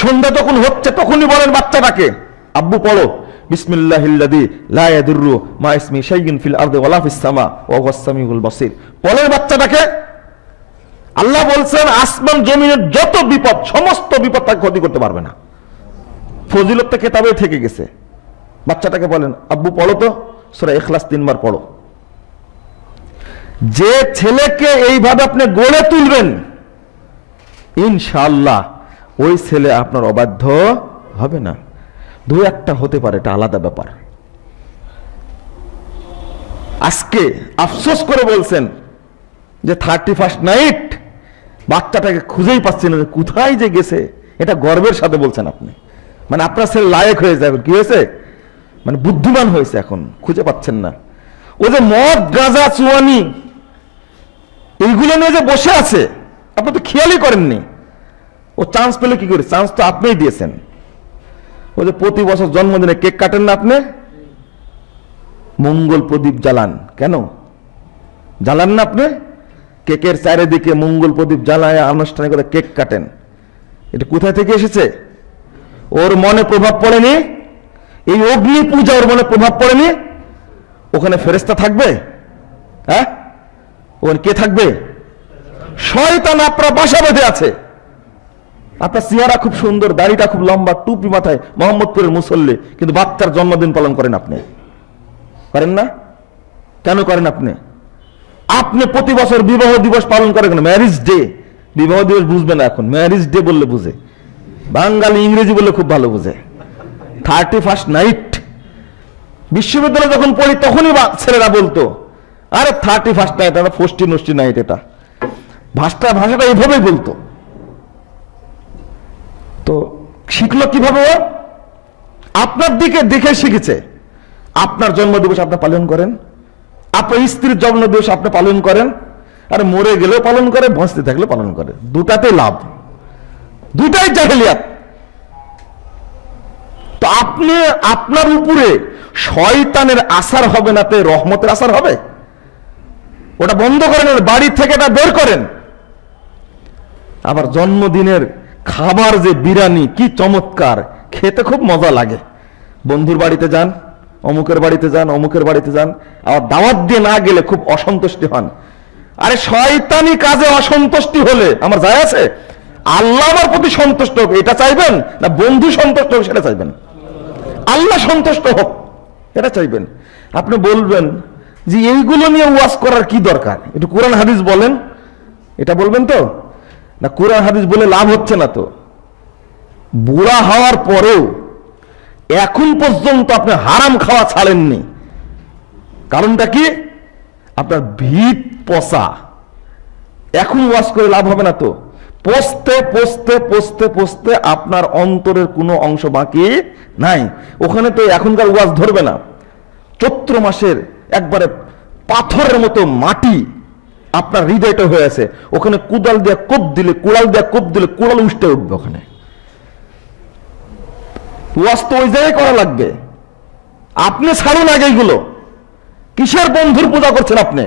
সন্ধ্যা যখন হচ্ছে তখনই বলেন বাচ্চাটাকে, আব্বু পড়ো বিসমিল্লাহিল্লাযী লা ইয়াদুররু মা ইসমি শাইইন ফিল আরদি ওয়ালা ফিস সামা ওয়া হুয়াস সামিউল বাসীর। বলেন বাচ্চাটাকে। আল্লাহ বলছেন আসমান জমিনের যত বিপদ, সমস্ত বিপদ তাকে ক্ষতি করতে পারবে না। ফজিলতটা কিতাবে থেকে গেছে। বাচ্চাটাকে বলেন, আব্বু পড়ো তো সূরা ইখলাস 3 বার পড়ো। যে ছেলেকে এইভাবে আপনি গড়ে তুলবেন, ইনশাআল্লাহ ওই ছেলে আপনার অবাধ্য হবে না। 2-1টা হতে পারে, এটা আলাদা ব্যাপার। আজকে আফসোস করে বলছেন যে 31st নাইট বাচ্চাটাকে খুঁজেই পাচ্ছেন না, কোথায় যে গেছে। এটা গর্বের সাথে বলছেন আপনি, মানে আপনার ছেলে লায়েক হয়ে যাবে, কি হয়েছে, মানে বুদ্ধিমান হয়েছে, এখন খুঁজে পাচ্ছেন না। ও যে মদ, গাঁজা, চুয়ানি এইগুলো নিয়ে যে বসে আছে, আপনি তো খেয়ালই করেননি। ও চান্স পেলে কি করে? চান্স তো আপনিই দিয়েছেন। ও যে প্রতি বছর জন্মদিনে কেক কাটেন না আপনি, মঙ্গল প্রদীপ জ্বালান, কেন জ্বালান না আপনি? কেকের চারিদিকে মঙ্গল প্রদীপ জ্বালায় আনুষ্ঠানিকতা কেক কাটেন। এটা কোথায় থেকে এসেছে? ওর মনে প্রভাব পড়েনি? এই অগ্নি পূজা ওর মনে প্রভাব পড়েনি? ওখানে ফেরেশতা থাকবে? হ্যাঁ, ওখানে কে থাকবে? শয়তান আপনার বাসা বেঁধে আছে। আপনার চেহারা খুব সুন্দর, দাড়িটা খুব লম্বা, টুপি মাথায়, মোহাম্মদপুরের মুসল্লি, কিন্তু বাচ্চার জন্মদিন পালন করেন আপনি, করেন না? কেন করেন আপনি? আপনি প্রতি বছর বিবাহ দিবস পালন করেন, ম্যারেজ ডে। বিবাহ দিবস বুঝবে না এখন, ম্যারেজ ডে বললে বুঝে। বাঙালি ইংরেজি বললে খুব ভালো বুঝে। 31st নাইট বিশ্ববিদ্যালয়ে যখন পড়ি তখনই ছেলেরা বলতো আরে 31st নাইট, এটা ফষ্টি নষ্টি নাইট, এটা ভাষাটা এইভাবেই বলতো। তো শিখলো কিভাবে? আপনার দিকে দেখে শিখেছে। আপনার জন্মদিবস আপনি পালন করেন, আপনার স্ত্রীর জন্মদিবস আপনি পালন করেন, আর মরে গেলেও পালন করে, বাঁচতে থাকলেও পালন করে, দুটাতে লাভ, দুটাই জাহেলিয়াত। তো আপনি আপনার উপরে শয়তানের আসার হবে না, তে রহমতের আসার হবে? ওটা বন্ধ করেন, বাড়ি থেকে এটা বের করেন। আবার জন্মদিনের খাবার যে বিরিয়ানি, কি চমৎকার, খেতে খুব মজা লাগে। বন্ধুর বাড়িতে যান, অমুকের বাড়িতে যান, অমুকের বাড়িতে যান, আবার দাওয়াত দিয়ে না গেলে খুব অসন্তুষ্টি হন। আরে শয়তানি কাজে অসন্তুষ্টি হলে আমার যায় আছে? আল্লাহ আমার প্রতি সন্তুষ্ট হোক এটা চাইবেন, না বন্ধু সন্তুষ্ট হোক সেটা চাইবেন? আল্লাহ সন্তুষ্ট হোক এটা চাইবেন। আপনি বলবেন যে এইগুলো নিয়ে ওয়াজ করার কি দরকার, একটু কোরআন হাদিস বলেন, এটা বলবেন তো? না, কোরআন হাদিস বলে লাভ হচ্ছে না তো। বুড়া হওয়ার পরেও এখন পর্যন্ত আপনি হারাম খাওয়া ছাড়েননি, কারণটা কি? আপনার ভিত পচা। এখন ওয়াজ করে লাভ হবে না তো। পচতে পচতে পচতে পচতে আপনার অন্তরের কোনো অংশ বাকি নাই। ওখানে তো এখনকার ওয়াজ ধরবে না। চৈত্র মাসের একবারে পাথরের মতো মাটি আপনার হৃদয়টা হয়ে আছে, ওখানে কুদাল দিয়ে কোপ দিলে, কুড়াল দিয়ে কোপ দিলে কুড়াল উঠতে উঠবে। ওখানে ওয়াজ তো ওই জায়গায় করা লাগবে। আপনি ছাড়ুন আগে এইগুলো। কিসের বন্ধুর পূজা করছেন আপনি?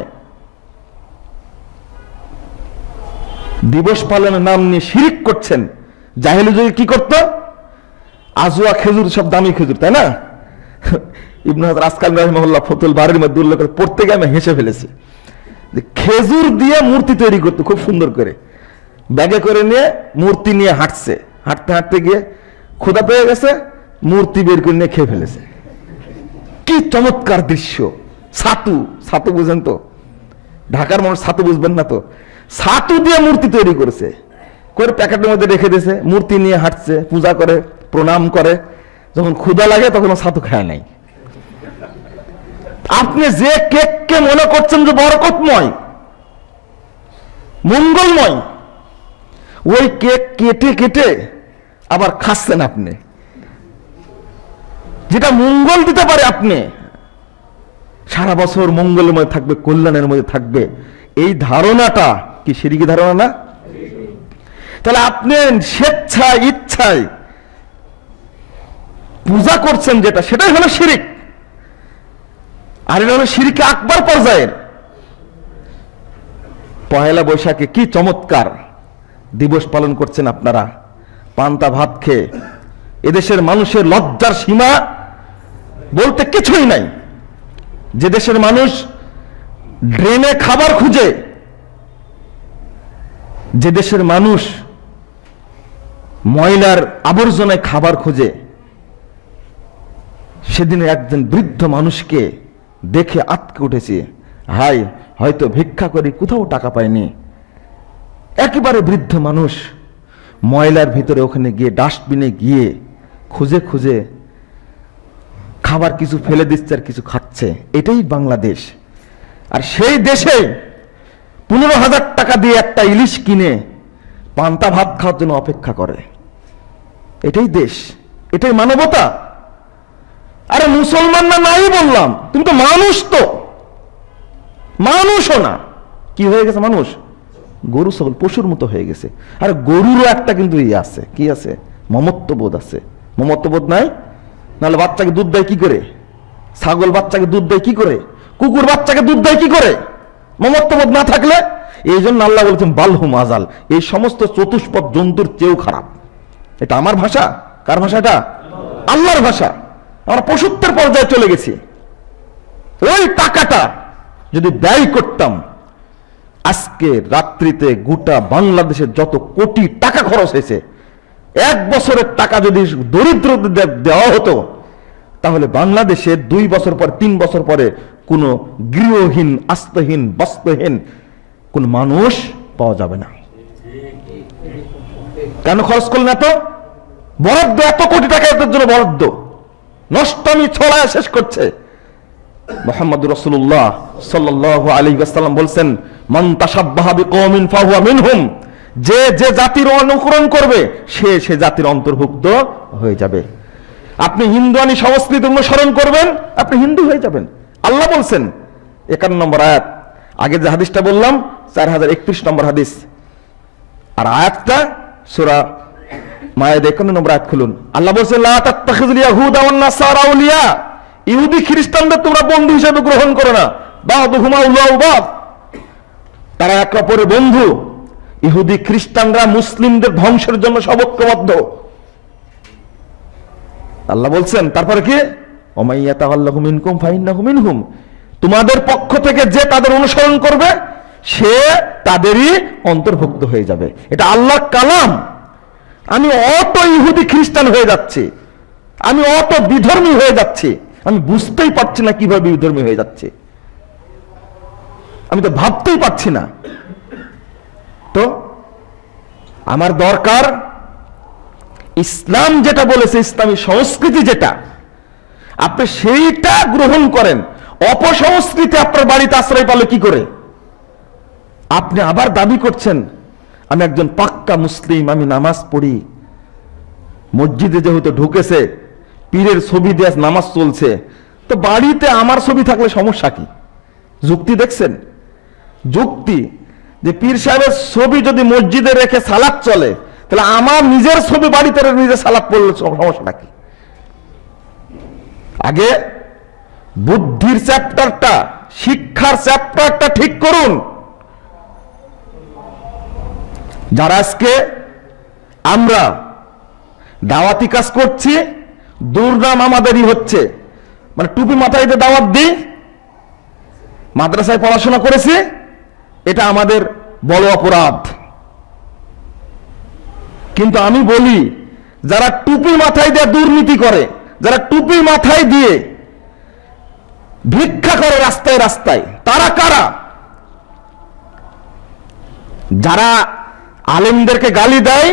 দিবস পালনের নাম নিয়ে শিরিক করছেন। জাহেলি যুগে কি করতো? আজওয়া খেজুর, সব দামি খেজুর, তাই না? ইবনে হাজার আসকালানী রাহিমাহুল্লাহ ফতুল বারীর মধ্যে উল্লেখ করে, পড়তে গিয়ে আমি হেসে ফেলেছি। খেজুর দিয়ে মূর্তি তৈরি করতো খুব সুন্দর করে, ব্যাগে করে নিয়ে মূর্তি নিয়ে হাঁটছে, হাঁটতে হাঁটতে গিয়ে ক্ষুধা পেয়ে গেছে, মূর্তি বের করে নিয়ে খেয়ে ফেলেছে। কি চমৎকার দৃশ্য! ছাতু, ছাতু বুঝেন তো? ঢাকার মানুষ ছাতু বুঝবেন না তো? ছাতু দিয়ে মূর্তি তৈরি করেছে, করে প্যাকেটের মধ্যে রেখে দিয়েছে, মূর্তি নিয়ে হাঁটছে, পূজা করে, প্রণাম করে। যখন ক্ষুধা লাগে তখন ছাতু খায় নাই। আপনি যে কেককে মনে করছেন যে বরকতময়, মঙ্গলময়, ওই কেক কেটে কেটে আবার খাচ্ছেন আপনি। যেটা মঙ্গল দিতে পারে, আপনি সারা বছর মঙ্গলময় থাকবে, কল্যাণের মধ্যে থাকবে, এই ধারণাটা কি শিরকি ধারণা না? তাহলে আপনি স্বেচ্ছায় ইচ্ছায় পূজা করছেন যেটা, সেটাই হলো শিরিক। আর এটা হলো শিরকে আকবার পর্যায়ের। পহেলা বৈশাখে কি চমৎকার দিবস পালন করছেন আপনারা, পান্তা ভাত খেয়ে। এদেশের মানুষের লজ্জার সীমা বলতে কিছুই নাই। যে দেশের মানুষ ড্রেনে খাবার খুঁজে, যে দেশের মানুষ ময়লার আবর্জনায় খাবার খুঁজে, সেদিন একজন বৃদ্ধ মানুষকে দেখে আটকে উঠেছে, হাই হয়তো ভিক্ষা করে কোথাও টাকা পায়নি। একেবারে বৃদ্ধ মানুষ ময়লার ভিতরে ওখানে গিয়ে, ডাস্টবিনে গিয়ে খুঁজে খুঁজে খাবার কিছু ফেলে দিচ্ছে আর কিছু খাচ্ছে। এটাই বাংলাদেশ। আর সেই দেশে 15,000 টাকা দিয়ে একটা ইলিশ কিনে পান্তা ভাত খাওয়ার জন্য অপেক্ষা করে। এটাই দেশ, এটাই মানবতা। আরে মুসলমান না নাই বললাম, তুমি তো মানুষ, তো মানুষও না। কি হয়ে গেছে মানুষ? গরু ছাগল পশুর মতো হয়ে গেছে। আর গরুরও একটা কিন্তু ইয়ে আছে, কি আছে? মমত্ববোধ আছে। মমত্ববোধ নাই? নাহলে বাচ্চাকে দুধ দেয় কি করে? ছাগল বাচ্চাকে দুধ দেয় কি করে? কুকুর বাচ্চাকে দুধ দেয় কি করে? মমত্ববোধ না থাকলে। এই জন্য আল্লাহ বলেছেন বালহুম আজাল, এই সমস্ত চতুষ্পদ জন্তুর চেয়েও খারাপ। এটা আমার ভাষা? কার ভাষা এটা? আল্লাহর ভাষা। আমরা পশুত্বের পর্যায়ে চলে গেছি। ওই টাকাটা যদি ব্যয় করতাম, আজকে রাত্রিতে গোটা বাংলাদেশের যত কোটি টাকা খরচ হয়েছে, 1 বছরের টাকা যদি দরিদ্রদের দেওয়া হতো, তাহলে বাংলাদেশে 2 বছর পর 3 বছর পরে কোনো গৃহহীন, আস্তাহীন, বস্ত্রহীন কোন মানুষ পাওয়া যাবে না। কেন খরচ করলেন এত? বরাদ্দ, এত কোটি টাকা এদের জন্য বরাদ্দ, নষ্টমী ছড়ায় শেষ করছে। মুহাম্মদুর রাসূলুল্লাহ সাল্লাল্লাহু আলাইহি ওয়াসাল্লাম বলছেন, মান তাশাব্বাহা বিকওমিন ফাহুয়া মিনহুম, যে যে জাতির অনুকরণ করবে সে সে জাতির অন্তর্ভুক্ত হয়ে যাবে। আপনি হিন্দুয়ানি সংস্কৃতি অনুসরণ করবেন, আপনি হিন্দু হয়ে যাবেন। আল্লাহ বলছেন 51 নম্বর আয়াত, আগে যে হাদিসটা বললাম 4031 নম্বর হাদিস, আর আয়াতটা সূরা মায়েদা 51 নম্বর আয়াত খুলুন। আল্লাহ বলছেন, লা তাত্তাখিযুল ইয়াহুদা ওয়ান নাসারা আউলিয়া, ইহুদি খ্রিস্টানদের তোমরা বন্ধু হিসেবে গ্রহণ করো না। বা'দুহুম আউলিয়াউ বা'দ, তারা একে অপরের বন্ধু। ইহুদি খ্রিস্টানরা মুসলিমদের ধ্বংসের জন্য সবৈক্যবদ্ধ। আল্লাহ বলছেন তারপরে কি, ওমাইয়া তাওয়াল্লাহু মিনকুম ফাইন্নাহু মিনহুম, তোমাদের পক্ষ থেকে যে তাদের অনুসরণ করবে সে তাদেরই অন্তর্ভুক্ত হয়ে যাবে। এটা আল্লাহর কালাম। আমি অত ইহুদি খ্রিস্টান হয়ে যাচ্ছি, আমি অত বিধর্মী হয়ে যাচ্ছি, আমি বুঝতেই পারছি না কিভাবে বিধর্মী হয়ে যাচ্ছে, আমি তো ভাবতেই পারছি না। তো আমার দরকার ইসলাম যেটা বলেছে, ইসলামী সংস্কৃতি যেটা, আপনি সেইটা গ্রহণ করেন। অপসংস্কৃতি আপনার বাড়িতে আশ্রয় পেল কি করে? আপনি আবার দাবি করছেন আমি একজন পাক্কা মুসলিম, আমি নামাজ পড়ি, মসজিদে যেহেতু ঢুকেছে পীরের ছবি দিয়ে নামাজ চলছে, তো বাড়িতে আমার ছবি থাকলে সমস্যা কি? যুক্তি দেখছেন? যুক্তি যে পীর সাহেবের ছবি যদি মসজিদে রেখে সালাত চলে, তাহলে আমার নিজের ছবি বাড়িতে নিজে সালাত পড়লে সমস্যাটা কি? আগে বুদ্ধির চ্যাপ্টারটা, শিক্ষার চ্যাপ্টারটা ঠিক করুন। যারা আজকে আমরা দাওয়াতি কাজ করছি, দুর্নাম আমাদেরই হচ্ছে। মানে টুপি মাথায় দিয়ে দাওয়াত দিই, মাদ্রাসায় পড়াশোনা করেছি, এটা আমাদের বড় অপরাধ। কিন্তু আমি বলি, যারা টুপি মাথায় দিয়ে দুর্নীতি করে, যারা টুপি মাথায় দিয়ে ভিক্ষা করে রাস্তায় রাস্তায়, তারা কারা? যারা আলেমদেরকে গালি দেয়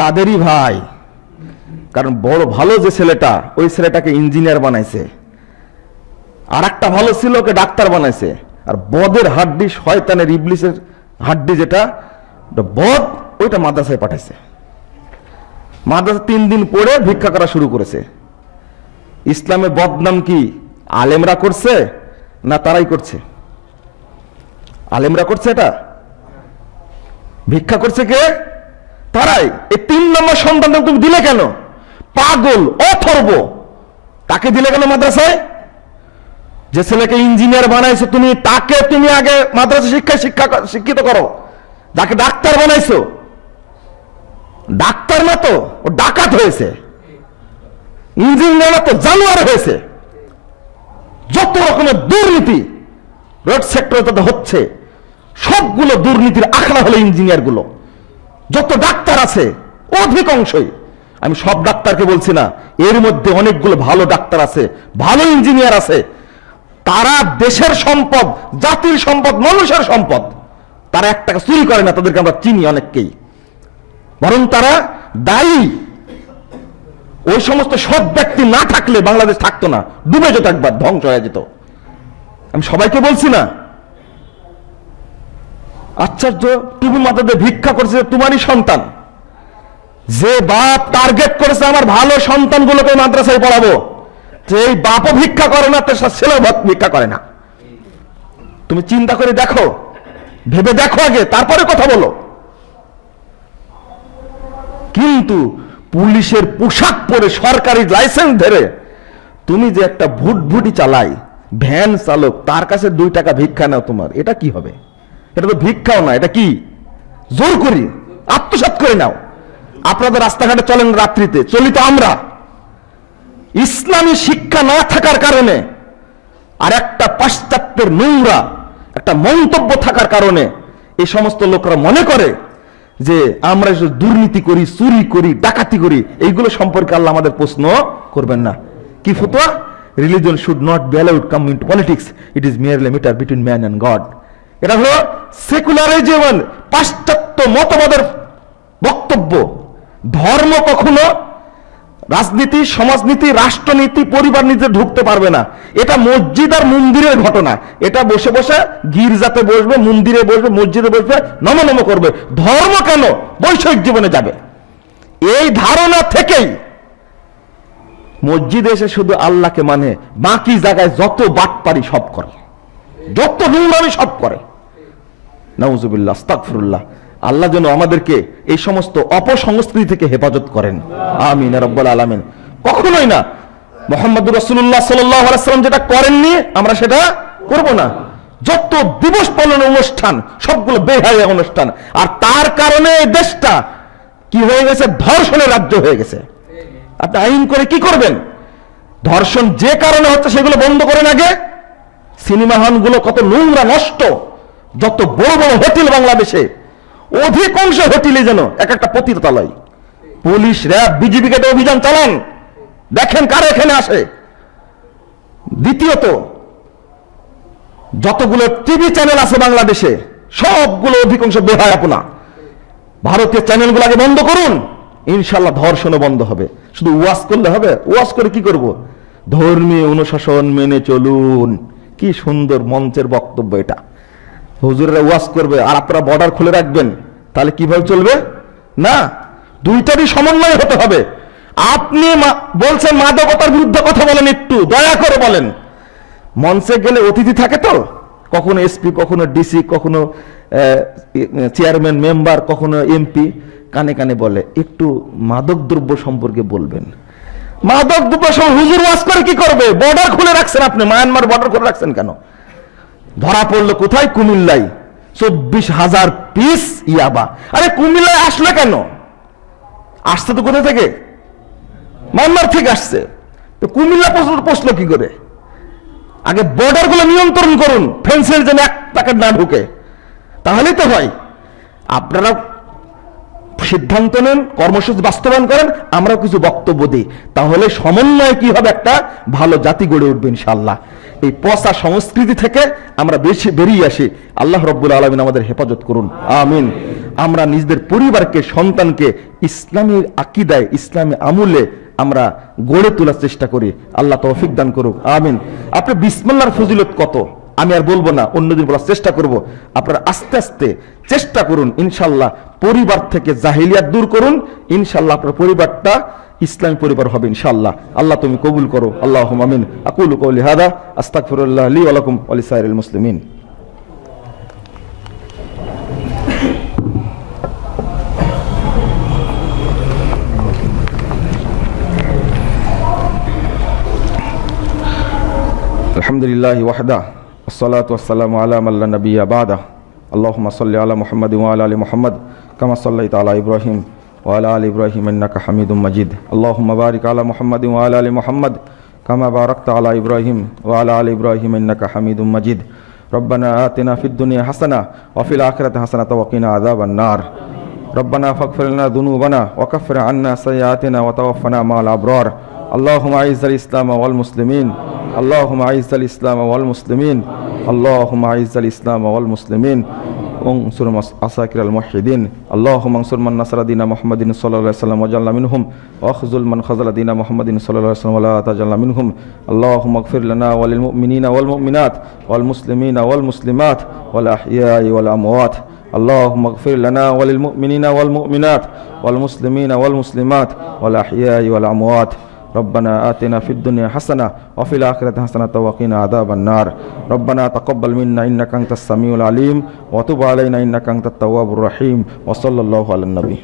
তাদেরই ভাই। কারণ বড় ভালো যে ছেলেটা, ওই ছেলেটাকে ইঞ্জিনিয়ার বানাইছে, আর একটা ভালো ছিল ওকে ডাক্তার বানাইছে। আর বদের হাড্ডি, শয়তানের ইবলিসের হাড্ডি যেটা বদ, ওইটা মাদ্রাসায় পাঠাইছে। মাদ্রাসা 3 দিন পড়ে ভিক্ষা করা শুরু করেছে। ইসলামের বদনাম কি আলেমরা করছে না তারাই করছে? আলেমরা করছে, এটা ভিক্ষা করছে কে? তারাই। এই 3 নম্বর সন্তানটা তুমি দিলে কেন? পাগল, অথর্ব, তাকে দিলে কেন মাদ্রাসায়? যে ছেলেকে ইঞ্জিনিয়ার বানাইছো তুমি, তাকে তুমি আগে মাদ্রাসা শিক্ষিত করো। যাকে ডাক্তার বানাইছো, ডাক্তার না তো, ও ডাকাত হয়েছে। ইঞ্জিনিয়ার না তো জানোয়ার হয়েছে। যত রকমের দুর্নীতি রোড সেক্টরে হচ্ছে, সবগুলো দুর্নীতির আখড়া হলো ইঞ্জিনিয়ার গুলো। যত ডাক্তার আছে অধিকাংশই, আমি সব ডাক্তারকে বলছি না, এর মধ্যে অনেকগুলো ভালো ডাক্তার আছে, ভালো ইঞ্জিনিয়ার আছে। তারা দেশের সম্পদ, জাতির সম্পদ, মানুষের সম্পদ। তারা এক টাকা চুরি করে না, তাদেরকে আমরা চিনি অনেককেই। বরং তারা দায়ী। ওই সমস্ত সৎ ব্যক্তি না থাকলে বাংলাদেশ থাকতো না, ডুবে যেত, একবার ধ্বংস হয়ে যেত। আমি সবাইকে বলছি না। আশ্চর্য, টুপি মাথাতে ভিক্ষা করছে তোমারই সন্তান। যে বাপ টার্গেট করেছে আমার ভালো সন্তানগুলোকে মাদ্রাসায় পড়াবো, এই বাপও ভিক্ষা করে না, তার ছেলেও ভিক্ষা করে না। তুমি চিন্তা করে দেখো, ভেবে দেখো আগে, তারপরে কথা বলো। কিন্তু পুলিশের পোশাক পরে, সরকারি লাইসেন্স ধরে তুমি যে একটা ভুটভুটি চালাই, ভ্যান চালক, তার কাছে 2 টাকা ভিক্ষা নাও, তোমার এটা কি হবে? এটা তো ভিক্ষাও না, এটা কি? জোর করি আত্মসাৎ করে নাও। আপনাদের রাস্তাঘাটে চলেন রাত্রিতে, চলি তো আমরা। ইসলামী শিক্ষা না থাকার কারণে আর একটা পাশ্চাত্যের নোংরা একটা মন্তব্য থাকার কারণে এই সমস্ত লোকরা মনে করে যে আমরা দুর্নীতি করি, চুরি করি, ডাকাতি করি, এইগুলো সম্পর্কে আল্লাহ আমাদের প্রশ্ন করবেন না। কি ফতোয়া? Religion should not be allowed come into politics, it is merely matter between man and God. এটা হলো সেকুলারিজম, পাশ্চাত্য মতবাদের বক্তব্য। ধর্ম কখনো রাজনীতি, সমাজনীতি, রাষ্ট্রনীতি, পরিবার নীতিতে ঢুকতে পারবে না। এটা মসজিদ আর মন্দিরের ঘটনা। এটা বসে বসে গির্জাতে বসবে, মন্দিরে বসবে, মসজিদে বসবে, নম করবে। ধর্ম কেন বৈষয়িক জীবনে যাবে, এই ধারণা থেকেই মসজিদে এসে শুধু আল্লাহকে মানে, বাকি জায়গায় যত বাটপারি সব করে, যত নোংরামি সব করে। নাউজুবিল্লাহ, আস্তাগফিরুল্লাহ। আল্লাহ যেন আমাদেরকে এই সমস্ত অপসংস্কৃতি থেকে হেফাজত করেন, আমিন ইয়া রাব্বাল আলামিন। কখনোই না মুহাম্মদুর রাসূলুল্লাহ সাল্লাল্লাহু আলাইহি ওয়াসাল্লাম যেটা করেননি আমরা সেটা করব না। যত দিবস পালন অনুষ্ঠান সবগুলো বেহায়া অনুষ্ঠান, আর তার কারণে এই দেশটা কি হয়ে গেছে, ধর্ষণের রাজ্য হয়ে গেছে। আপনি আইন করে কি করবেন? ধর্ষণ যে কারণে হচ্ছে সেগুলো বন্ধ করেন আগে। সিনেমা হলগুলো কত নোংরা, নষ্ট। যত বড় বড় হোটেল বাংলাদেশে, অধিকাংশ হোটেলে যেন এক একটা পতিতালয়। পুলিশ, র্যাব, বিজিবি কে অভিযান চালান, দেখেন কারা এখানে আসে। দ্বিতীয়ত, যতগুলো টিভি চ্যানেল আছে বাংলাদেশে সবগুলো অধিকাংশ বেহায়াপনা। ভারতীয় চ্যানেলগুলো আগে বন্ধ করুন, ইনশাল্লাহ ধর্ষণও বন্ধ হবে। শুধু ওয়াজ করলে হবে? ওয়াজ করে কি করব? ধর্মীয় অনুশাসন মেনে চলুন। কি সুন্দর মঞ্চের বক্তব্য এটা। হুজুরেরা ওয়াজ করবে আর আপনারা বর্ডার খুলে রাখবেন, তাহলে কিভাবে চলবে? না, দুইটারই সমন্বয় হতে হবে। আপনি বলছেন মাদকতার বিরুদ্ধে কথা বলেন, একটু দয়া করে বলেন। মঞ্চে গেলে অতিথি থাকে তো, কখনো এসপি, কখনো ডিসি, কখনো চেয়ারম্যান, মেম্বার, কখনো এমপি, কানে কানে বলে একটু মাদক দ্রব্য সম্পর্কে বলবেন। মাদক দ্রব্য হুজুর ওয়াজ করে কি করবে? বর্ডার খুলে রাখছেন আপনি, মায়ানমার বর্ডার খুলে রাখছেন কেন? ধরা পড়লো কোথায়? কুমিল্লায় 24,000 পিস ইয়াবা। আরে কুমিল্লায় আসলে কেন? আসছে তো কোথা থেকে? মায়ানমার থেকে আসছে। তো কুমিল্লা পৌঁছলো কি করে? আগে বর্ডার গুলো নিয়ন্ত্রণ করুন, ফেন্সের যেন এক প্যাকেট না ঢুকে, তাহলেই তো হয়। আপনারা সিদ্ধান্ত নেন, কর্মসূচি বাস্তবায়ন করেন, আমরাও কিছু বক্তব্য দিই, তাহলে সমন্বয়ে কি হবে, একটা ভালো জাতি গড়ে উঠবে ইনশাআল্লাহ। এই পচা সংস্কৃতি থেকে আমরা বেরিয়ে আসি। আল্লাহ রাব্বুল আলামিন আমাদের হেফাজত করুন, আমিন। আমরা নিজেদের পরিবারকে, সন্তানকে ইসলামী আকীদায়, ইসলামী আমলে আমরা গড়ে তোলার চেষ্টা করি। আল্লাহ তৌফিক দান করুক, আমিন। আপনি বিসমিল্লাহর ফজিলত কত আমি আর বলবো না, অন্যদিন বলার চেষ্টা করব। আপনারা আস্তে আস্তে চেষ্টা করুন, ইনশাআল্লাহ পরিবার থেকে জাহিলিয়াত দূর করুন, ইনশাআল্লাহ আপনার পরিবারটা ইসলামী পরিবার হবে ইনশাআল্লাহ। আল্লাহ তুমি কবুল করো, আল্লাহুম্মা আমিন। আকুলু কওলি হাদা আস্তাগফিরুল্লাহ লি ওয়া লাকুম ওয়া লিসাইরিল মুসলিমিন। আলহামদুলিল্লাহি ওয়াহদা والصلاة والسلام على من لا نبي بعده اللهم صل على محمد وعلى آل محمد كما صليت على إبراهيم وعلى آل إبراهيم إنك حميد مجيد اللهم بارك على محمد وعلى آل محمد كما باركت على إبراهيم وعلى آل إبراهيم إنك حميد مجيد ربنا آتنا في الدنيا حسنة وفي الآخرة حسنة وقنا عذاب النار ربنا فاغفر لنا ذنوبنا وكفر عنا سيئاتنا وتوفنا مع الأبرار اللهم أعز الإسلام والمسلمين اللهم أعز الإسلام والمسلمين اللهم أعز الإسلام والمسلمين وانصر عساكر الموحدين اللهم انصر من نصر دين محمد صلى الله عليه وسلم وجعلنا منهم واخذل من خذل دين محمد صلى الله عليه وسلم ولا تجعلنا منهم اللهم اغفر لنا وللمؤمنين والمؤمنات والمسلمين والمسلمات والأحياء والأموات اللهم اغفر لنا وللمؤمنين والمؤمنات والمسلمين والمسلمات والأحياء والأموات ربنا آتنا في الدنيا حسنة وفي الآخرة حسنة وقنا عذاب النار ربنا تقبل منا إنك أنت السميع العليم وتب علينا إنك أنت التواب الرحيم وصلى الله على النبي